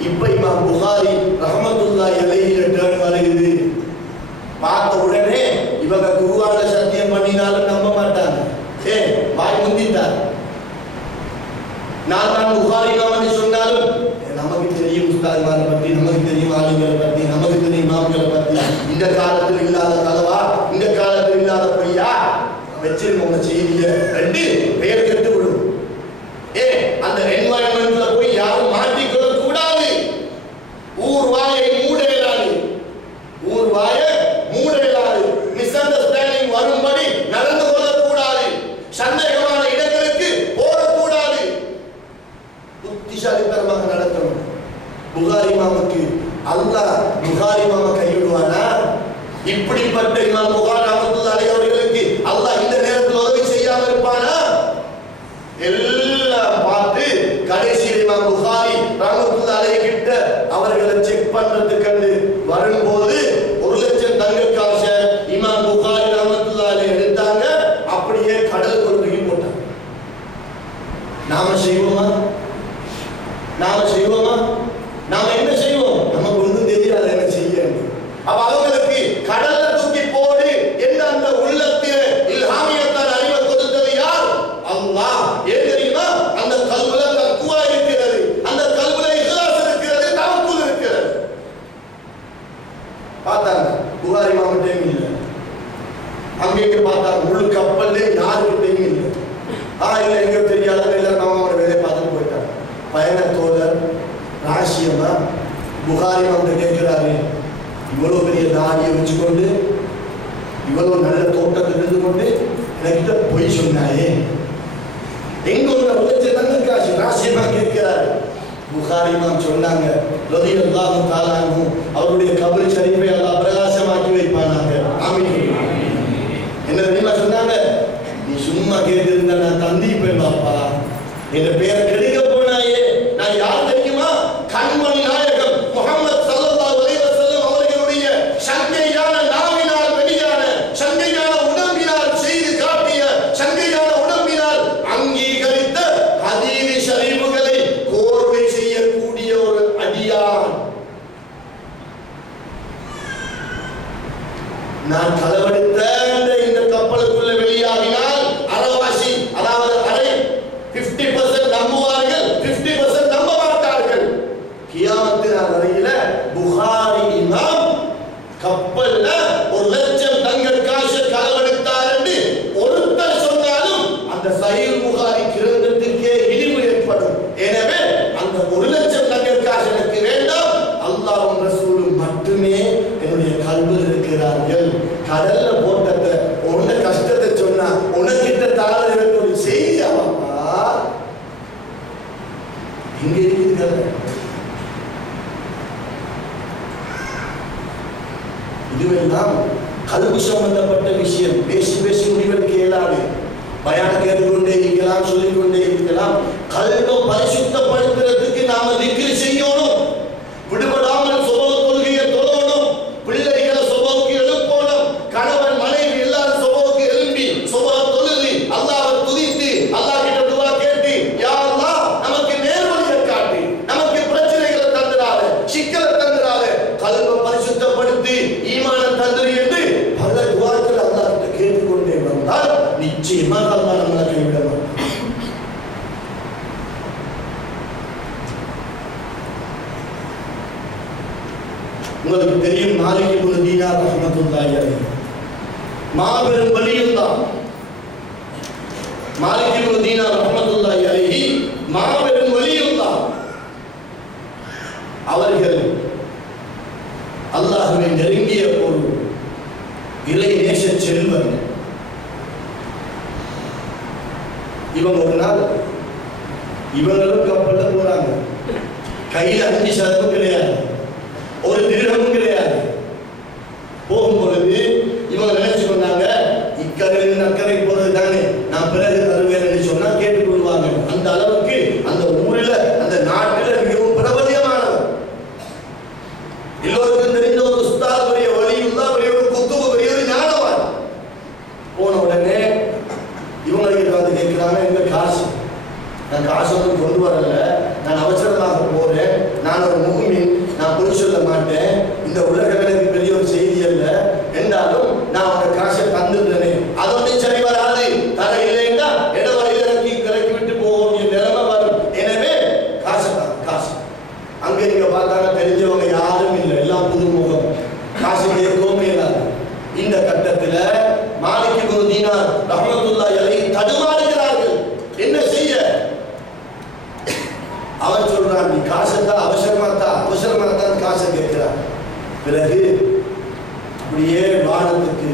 இப்ப இமாம் புகாரி ரஹ்மத்துல்லாஹி அலைஹி டர்ன் வருகிறது. பார்த்த உடனே இவங்க குர்ஆன சத்தியம் பண்ணினாலும் நம்ப மாட்டாங்க. வாய் முந்திட்டார். நான் தான் புகாரி இமாம் சொன்னாலும் நமக்கு தெரியும் உஸ்தாத்மாரை பத்தி, நமக்கு தெரியும் ஆளுங்களை பத்தி, நமக்கு தெரியும் இமாம்களை பத்தி. இந்த காலத்தில் இல்லாத கலவா, இந்த காலத்தில் இல்லாத பொய்யா வச்சிருக்கோங்க செய்திய ரெண்டு பெயர் கெட்டு விடும். அந்த என்வாயன்மெண்ட்ல போய் யாரும் மாட்டிக்கொள்ள கூடாது. ஊர் வாயை மூட இயலாது. ஊர் வாயை மூட இயலாது. மிஸ் அண்டர்ஸ்டாண்டிங் வரும்படி நடந்து கொள்ளக்கூடாது. சந்தேகமான இடங்களுக்கு போகக்கூடாது. புத்திசாலித்தனமாக நடத்தணும். புகாரி இமாமுக்கு அல்லாஹ் புகாரி இமாமை கைவிடுவானா? இப்படிப்பட்ட இமாம் புகாரி ரஹ்மத்துல்லாஹி அலைஹி அவர்களுக்கு அல்லாஹ் இந்த நேரத்தில் உதவி செய்யாம இருப்பானா? எல்லாம் பார்த்து கடைசியில் இமாம் புகாரி ரஹ்மத்துல்லாஹி அலைஹி கிட்ட அவர்களை செக் பண்றதுக்கு வரும்போது 1,00,000 தங்க காசை இமாம் புகாரி ரஹ்மத்துல்லாஹி அலைஹி எடுத்தாங்க. அப்படியே கடல் கொண்டு போட்டாங்க. நாம செய்வோமா? நாம செய்வோமா? நாம என்ன செய்வோம்? நமக்கு ஒன்றும் தெரியாது என்ன செய்ய. அப்ப அவங்களுக்கு கடல்ல தூக்கி போடு என்ன அந்த உள்ளத்தில் இல்ஹாமியத்தால் அறிவை கொடுத்தது யார்? அல்லாஹ். ஏன் தெரியுமா? அந்த கல்வில தக்வா இருக்கிறது, அந்த கல்வில இஹ்லாஸ் இருக்கிறது, தவக்குல் இருக்கிறது. பார்த்தாங்க புகாரி மாவட்டம் இல்லை, அங்கே பார்த்தாங்க முழு கப்பல்ல யாருக்கிட்டையும் இல்லை. இல்ல எங்க தெரியாத எல்லாரும் அவங்களோட வேலையை பார்த்துட்டு போயிட்டாங்க. பயணத்தோழர் ராசியமா புகாரி மாவட்டம் கேட்கிறாரு, இவ்வளவு பெரிய தாடியை வச்சுக்கொண்டு இவ்வளவு நல்ல தோட்டத்தில் இருந்து கொண்டு என்கிட்ட பொய் சொன்னாயே, எங்க உள்ள 1,00,000 தங்க காசு ராசியமா கேட்கிறாரு. புகாரி இமாம் சொன்னாங்க, ரலியல்லாஹு தஆலா அன்ஹு அவருடைய கபர் ஷரீஃபை அல்லாஹ் பிரகாசமாக்கி வைப்பானாங்க. ஆமீன். என்ன தெரியுமா சொன்னாங்க? நீ சும்மா கேட்டிருந்தா நான் தந்திப்பேன் பாப்பா, என் பேரை கெடுக்க போனாயே. நான் யார் தெரியுமா? கண்மணி நாயகம் முஹம்மது ஸல்லல்லாஹு அலைஹி வஸல்லம் அவர்களுடைய சங்கையான நாவினால் வெளியான, சங்கையான உடம்பினால் செய்து காட்டிய, சங்கையான உடம்பினால் அங்கீகரித்த ஹதீஸ் ஷரீஃப்களை கோர்வை செய்யக்கூடிய ஒரு அடியான். நான் களவெடுத்த இந்த கப்பலுக்குள்ள வெளியாகினால் அரைவாசி, அதாவது அரை 50% நம்புவார்கள், 50% நம்ப மாட்டார்கள். கியாமத்து நாள் வரையில புகாரி இமாம் கப்பல்ல 1,00,000 தங்க காசு களவெடுத்தார் என்று இருக்கிறார்கள். கடல்ல போட்டத்தை உன்ன கஷ்டத்தை சொன்னா உனக்கிட்ட தாழ ஒரு செய்தி அவப்பா இங்க இருக்கிறது. இதுவெல்லாம் கல்வி சம்பந்தப்பட்ட விஷயம். பேசி பேசி முடிவெடுக்க இயலாது. பயான கேட்டுக்கொண்டே இருக்கலாம், சொல்லிக்கொண்டே இருக்கலாம். கல்வை பரிசுத்தப்படுத்துறதுக்கு நாம திக்ரு செய்யணும். விடுபடாமல் சுப தொழுகையை தொழணும். பிள்ளைகளை சுபவுக்கு எழுப்பணும். கணவன் மனைவி எல்லாரும் சுபவுக்கு எழுப்பி சுப தொழுது அல்லாஹ்வை துதித்து அல்லாஹ் கிட்ட துஆ கேட்டு யா அல்லாஹ் நமக்கு நேர்வழியை காட்டி நமக்கு பிரச்சனைகளை தந்துடாத, சிக்கலை தந்துடாத, கல்வை பரிசுத்தப்படுத்தி ஈமான தந்துரு என்று பல துஆக்கள் அல்லாஹ் கிட்ட கேட்டுக்கொண்டே வந்தால் நிச்சயமாக அல்லாஹ் நம்மளை கைவிட மாட்டான். உங்களுக்கு தெரியும் மாலிக் இப்னு தீனார் ரஹ்மத்துல்லாஹி அலைஹி மாபெரும் வலியுல்லாஹ். மாலிக் இப்னு தீனார் ரஹ்மத்துல்லாஹி அலைஹி மாபெரும் வலியுல்லாஹ். அவர்கள் அல்லாஹ்வை நெருங்கிய ஒரு இறை நேச செல்வர். இவங்க ஒரு நாள் இவங்களும் கப்பல்ல போறாங்க. கையில் 5 சதமும் கிடையாது, ஒரு திருடமும் கிடையாது. போகும்பொழுது இவங்க நினைச்சு கொண்டாங்க இக்கரையில் அக்கறை போறது தானே, நான் பிறகு தருவேன் சொன்னா கேட்டுக்கொள்வாங்க. அந்த அளவுக்கு அந்த ஊரில் அந்த நாட்டில் மிகவும் பிரபலியமானவர். எல்லோருக்கும் தெரிந்த ஒரு உஸ்தாத், பெரிய வலியுல்லா, பெரிய ஒரு குத்துபு, பெரிய ஒரு ஞானவான். போன உடனே இவங்களுக்கு வந்து கேட்கிறாங்க, எங்க காசு? நான் காசு வந்து கொண்டு வரல, நான் அவசரமாக போறேன், நான் ஒரு முஃமின், நான் பொய் சொல்ல மாட்டேன், இந்த உலகம் எனக்கு பெரிய ஒரு செய்தி அல்ல என்றாலும் நான் அவங்க காசை தந்துடுறேனே, அதோட சரி வராது. தர இல்லைன்னா இடவரையில் இறக்கி விட்டு போகும் நிலைமை வரும். எனவே காசு தான் காசு. அங்க இங்க பார்த்தாங்க, தெரிஞ்சவங்க யாரும் இல்லை, எல்லாம் புதுமுகம், காசு கேட்கவும் இல்லாது. இந்த கட்டத்தில் மாலிக் இப்னு தீனார் ரஹ்மத்துல்லாஹி அலைஹி தடுமாறுகிறார்கள். என்ன செய்ய? அவன் சொல்றான், நீ காசை தான் அவசரமா தான் காசை கேட்கிறான். பிறகு அப்படியே வானத்துக்கு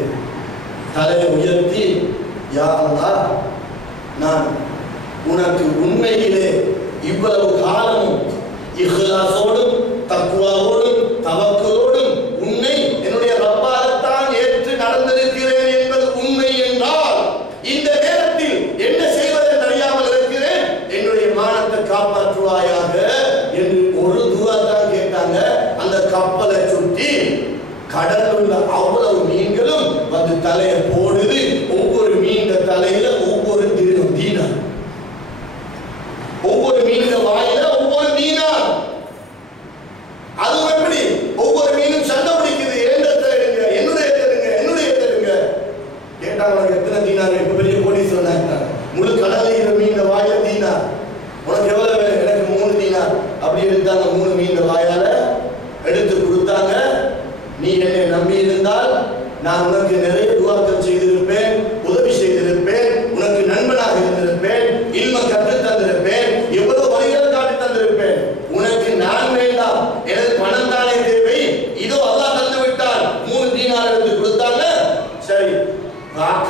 தலையை உயர்த்தி, யா அல்லாஹ், நான் உனக்கு உண்மையிலே இவ்வளவு காலமும் இஹ்லாஸோடும் தக்வாவோடும் தவக்குலோடும் உன்னை என்னுடைய ரப்பாகத்தான் ஏற்று நடந்திருக்கிறேன் என்பது உண்மை என்றால் இந்த நேரத்தில் என்ன செய்வதை அறியாமல் இருக்கிறேன், என்னுடைய மானத்தை காப்பாற்றுவாயாக என்று ஒரு துஆ தான் கேட்டாங்க. அந்த கப்பலை சுற்றி கடலில் உள்ள அவ்வளவு மீன்களும் வந்து தலையை போடுது. ஒவ்வொரு மீன் தலையில ஒவ்வொரு தீனார், ஒவ்வொரு மீன் வாயில ஒவ்வொரு தீனார். அது எப்படி ஒவ்வொரு மீனும் சண்டை பிடிக்குது, என்னுடைய தருங்க கேட்டாங்க. எத்தனை தீனார்? இப்ப பெரிய கோடீஸ்வரன், முழு கடலில் மீன் வாயில தீனார். உனக்கு எவ்வளவு வேணும்? எனக்கு 3 தீனார். அப்படி இருந்தாங்க. 3 மீன் வாயால எடுத்து கொடுத்தாங்க. நீ என்னை நம்பி இருந்தால் நான் உனக்கு நிறைய துஆக்கள் செய்திருப்பேன், உதவி செய்திருப்பேன், உனக்கு நண்பனாக இருந்திருப்பேன், இல்ம கற்று தந்திருப்பேன், எவ்வளவு வழிகளை காட்டி தந்திருப்பேன். உனக்கு நான் வேண்டாம், எனக்கு பணம் தானே தேவை, இதோ அல்லாஹ் தந்து விட்டான். 3 தீனார் எடுத்து கொடுத்தாங்க. சரி,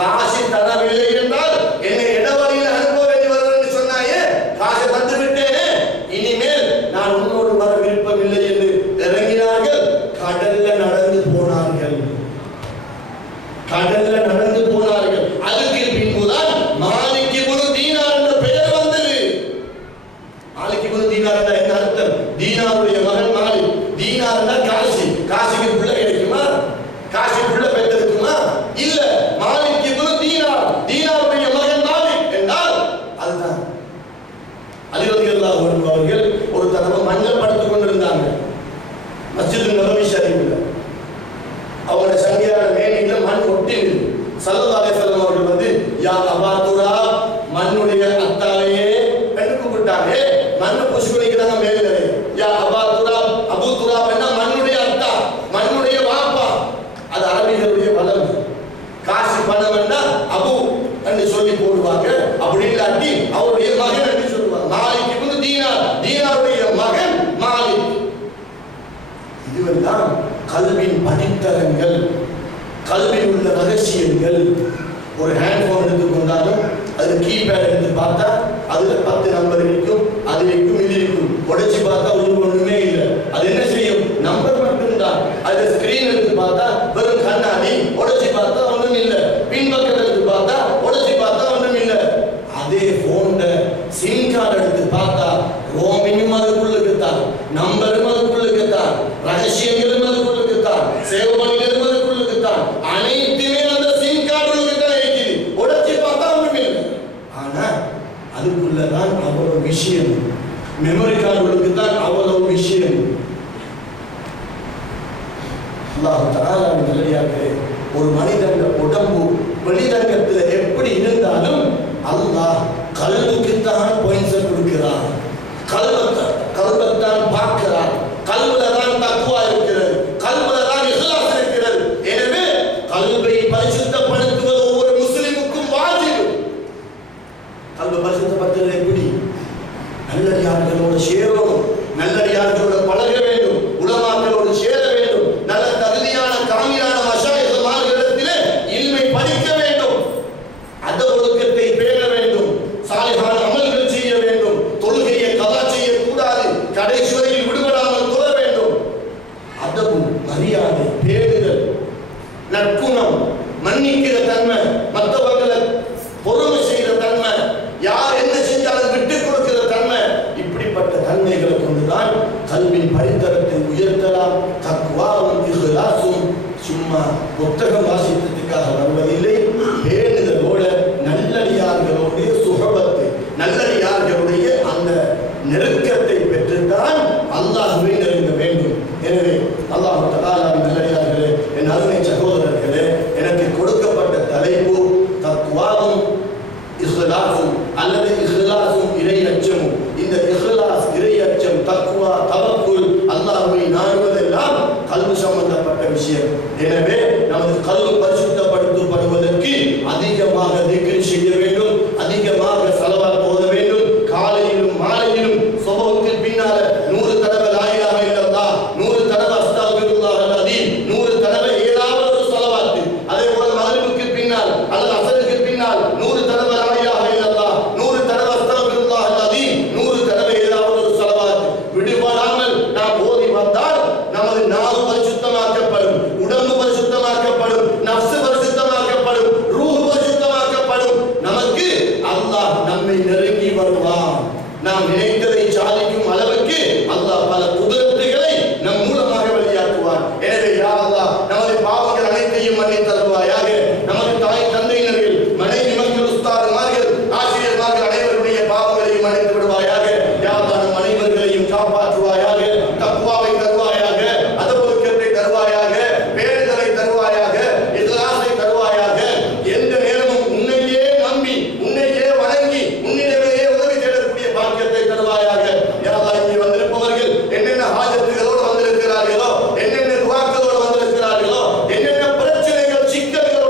காசு தரவில்லை என்றால் என்னை இடவழியில் அனுப்ப வேண்டி வருவது சொன்னாயே, காசை தந்து விட்டேனே, இனிமேல் நான் உன்னோடு வர விருப்பமில்லை என்று இறங்கினார்கள். கடல்ல நடந்து போனார்கள். அதுக்கு பின்புதான் மாலிக் இப்னு தீனார் என்ற பெயர் வந்தது. மாலிக் இப்னு தீனார் என்ன அர்த்தம்? தீனாருடைய மகன் மாலிக். தீனார்னா காசு. காசுக்கு புள்ள கிடைக்குமா? காசு புள்ள பெற்றெடுக்குமா? இல்ல. மாலிக் இப்னு தீனார், தீனாருடைய மகன் மாலிக் என்றால் அதுதான். அலி ரலியல்லாஹு அன்ஹு அவர்கள் ஒரு தடவை மஞ்சள் படுத்துக் கொண்டிருந்தாங்க மஸ்ஜித் நபவி ஷரீஃப்ல. அவங்களோட சங்கையான மேனியில மண் ஒட்டினது. ஸல்லல்லாஹு அலைஹி வஸல்லம் அவர்கள் வந்து யா அபா துராப், மண்ணுடைய அத்தாலையே என்று கூப்பிட்டாங்க. மண்ணை புஷ்கரிக்கிறாங்க மேலே. யா அபா துராப், அபு துராப் என்ன? மண்ணுடைய அத்தா, மண்ணுடைய வாப்பா. அது அரபிகளுடைய பலம். காசு பணம் என்ன அபு என்று சொல்லி போடுவாங்க. அப்படி இல்லாட்டி அவருடைய மகன் என்று சொல்லுவாங்க. மாலிக் இப்னு தீனார், தீனாருடைய மகன் மாலிக். இதுவெல்லாம் கல்வியின் படித்தரங்கள். கல்வியில் உள்ள ரகசியங்கள். ஒரு ஹேண்ட்போன் எடுத்துக்கொண்டாலும் அது கீபேட் எடுத்து பார்த்தா அதுல 10 நம்பர் இருக்கும், அது இருக்கும், இது இருக்கும். உடைச்சு பார்த்தா ஒண்ணுமே இல்லை. அது என்ன செய்யும்? நம்பர் மட்டும்தான். அது ஸ்கிரீன் எடுத்து பார்த்தா வெறும் கண்ணாடி, உடைச்சு பார்த்தா ஒண்ணும் இல்லை. பின்பக்கத்தில் எடுத்து பார்த்தா உடைச்சு பார்த்தா ஒண்ணும் இல்லை. அதே போன்ல சிம் கார்டு எடுத்து பார்த்தா ரோமிங்கும் அதுக்குள்ளுக்குத்தான், நம்பரும் அதுக்குள்ளுக்குத்தான், ரகசியங்களும் அதுக்குள்ளுக்குத்தான், சேவ் பண்ணிக்கிறதும் அதுக்குள்ளுக்குத்தான். அனைத்துமே அந்த சிம் கார்டுகளுக்குத்தான் இருக்குது. உடைச்சு பார்த்தா ஒண்ணும் இல்லை. ஆனா அதுக்குள்ளதான் அவ்வளவு விஷயம். மெமரி கார்டுகளுக்கு தான் அவ்வளவு விஷயம். அல்லாஹ் தஆலா நல்லடியார்களே, ஒரு மனிதன் உடம்பு வெளிரங்கத்தில் எப்படி இருந்தாலும் அல்லாஹ் கல்வுக்குத்தான் பாயிண்ட்ஸ் கொடுக்கிறான். கல்வத்தான் பார்க்கிறான். கல்வில தான் தக்வா இருக்கிறது, கல்வில தான் இஹ்லாஸ் இருக்கிறது. எனவே கல்வை பரிசுத்தப்படுத்துவது ஒவ்வொரு முஸ்லிமுக்கும் வாஜிப். கல்வை பரிசுத்தப்படுத்துவது எப்படி? நல்லடியார்களோடு சேரணும், நல்லடியார்களோடு பழக வேண்டும், உலமாக்களோடு சேர வேண்டும், நல்ல தகுதியான காமியான மஷாயிஹ்மார்களிடத்திலே இல்மை படிக்க வேண்டும், அத ஒழுக்கத்தை பேண வேண்டும், சாலிஹான அமல்கள் செய்ய வேண்டும், தொழுகையை கதா செய்யக்கூடாது, கடைசி வரையில் விடுபடாமல் தொழ வேண்டும். அதவும் மரியாதை, பேணுதல், நற்குணம், மன்னிக்கிற தன்மை, மற்றவர்களை பொறுமை செய்கிற தன்மை, யார் என்ன செஞ்சாலும் விட்டுக் கொடுக்கிற தன்மை, இப்படிப்பட்ட தன்மைகளை கொண்டுதான் கல்வியின் படித்தரத்தை உயர்த்தலாம். தக்வாவும் இஹ்லாஸும் சும்மா புத்தகம் வாசித்ததுக்காக வருவதில்லை. பேணுதலோட நல்லடியார்களுடைய சுகபத்து, நல்லடியார்களுடைய அந்த நெருக்கத்தை பெற்றுத்தான் அல்லாஹ்வை நெருங்க வேண்டும். எனவே அல்லாஹ் தஆலா நல்லடியார்களே, என் அருமை சகோதரர்களே, எனக்கு கொடுக்கப்பட்ட தலைப்பு தக்வாவும் இஹ்லாஸும் அல்லது இஹ்லாஸும் இறை அச்சமும். இந்த இஹ்லாஸ், இறை அச்சம், தக்வா, தவக்குல், அல்லாஹ்வை நாடுவதெல்லாம் கல்வி சம்பந்தப்பட்ட விஷயம். எனவே நமது கல்வி பரிசுத்தப்படுத்தப்படுவதற்கு அதிகமாக திக்ர் செய்ய வேண்டும், அதிகமாக ஸலவாத் ஓத வேண்டும். காலையிலும் மாலையிலும் சுபஹுக்கு பின்னால 100 தடவை லா இலாஹா இல்லல்லாஹ், 100 தடவை அஸ்தக்ஃபிருல்லாஹ் அல்-அஸீம், 100 தடவை ஏதாவது ஒரு ஸலவாத். அதே போல மக்ரிபுக்கு பின்னால் அல்லது அஸருக்கு பின்னால் 100 தடவை லா இலாஹா இல்லல்லாஹ், 100 தடவை அஸ்தக்ஃபிருல்லாஹ் அல்-அஸீம், 100 தடவை ஏதாவது ஒரு ஸலவாத். விடுபடாமல் நாம் ஓதி வந்தால் நமது நாவு பரிசுத்தமாக்கப்படும், உடம்பு பரிசுத்தமாக்கப்படும், நஃப்ஸ் பரிசுத்தமாக்கப்படும், ரூஹ் பரிசுத்தமாக்கப்படும். நமக்கு அல்லாஹ் நம்மை நெருங்கி வருவான். நாம் நினைத்ததை சாதிக்கும் அளவுக்கு அல்லாஹ் பல குதிரத்துகளை நம் மூலமாக வெளியாக்குவான். எனவே யா அல்லாஹ், நமது பாவங்கள் அனைத்தையும் மன்னித்து தருவாயாக. நமது தாய் தந்தையினர்கள், மனைவி மக்கள், உஸ்தாதுமார்கள், ஆசிரியர்மார்கள் அனைவருடைய பாவங்களையும் மன்னித்து விடுவாயாக. யா அல்லாஹ், நம் அனைவர்களையும் காப்பாற்றுவாயாக. தக்வாவை தருவாயாக, அதொழுக்கத்தை தருவாயாக, பேணுதலை தருவாயாக, இஹ்லாஸை தருவாயாக. எந்த நேரமும் உன்னையே நம்பி, உன்னையே வணங்கி, உன்னிடமே உதவி தேடக்கூடிய பாக்கியத்தை தருவாயாக. யா அல்லாஹ், இங்கே வந்திருப்பவர்கள் என்னென்ன ஹாஜத்துகளோடு வந்திருக்கிறார்களோ, என்னென்ன துஆக்களோடு வந்திருக்கிறார்களோ, என்னென்ன பிரச்சனைகள், சிக்கல்கள்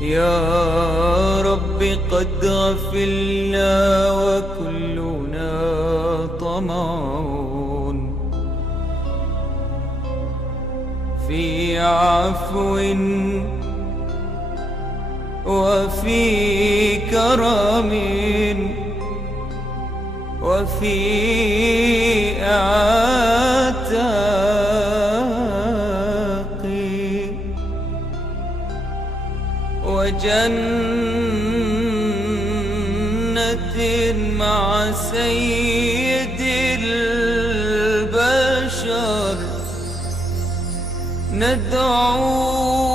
يا رب قد غفلنا وكلنا طمعون في عفو وفي كرم وفي عتاق وجنة مع سيد البشر ندعو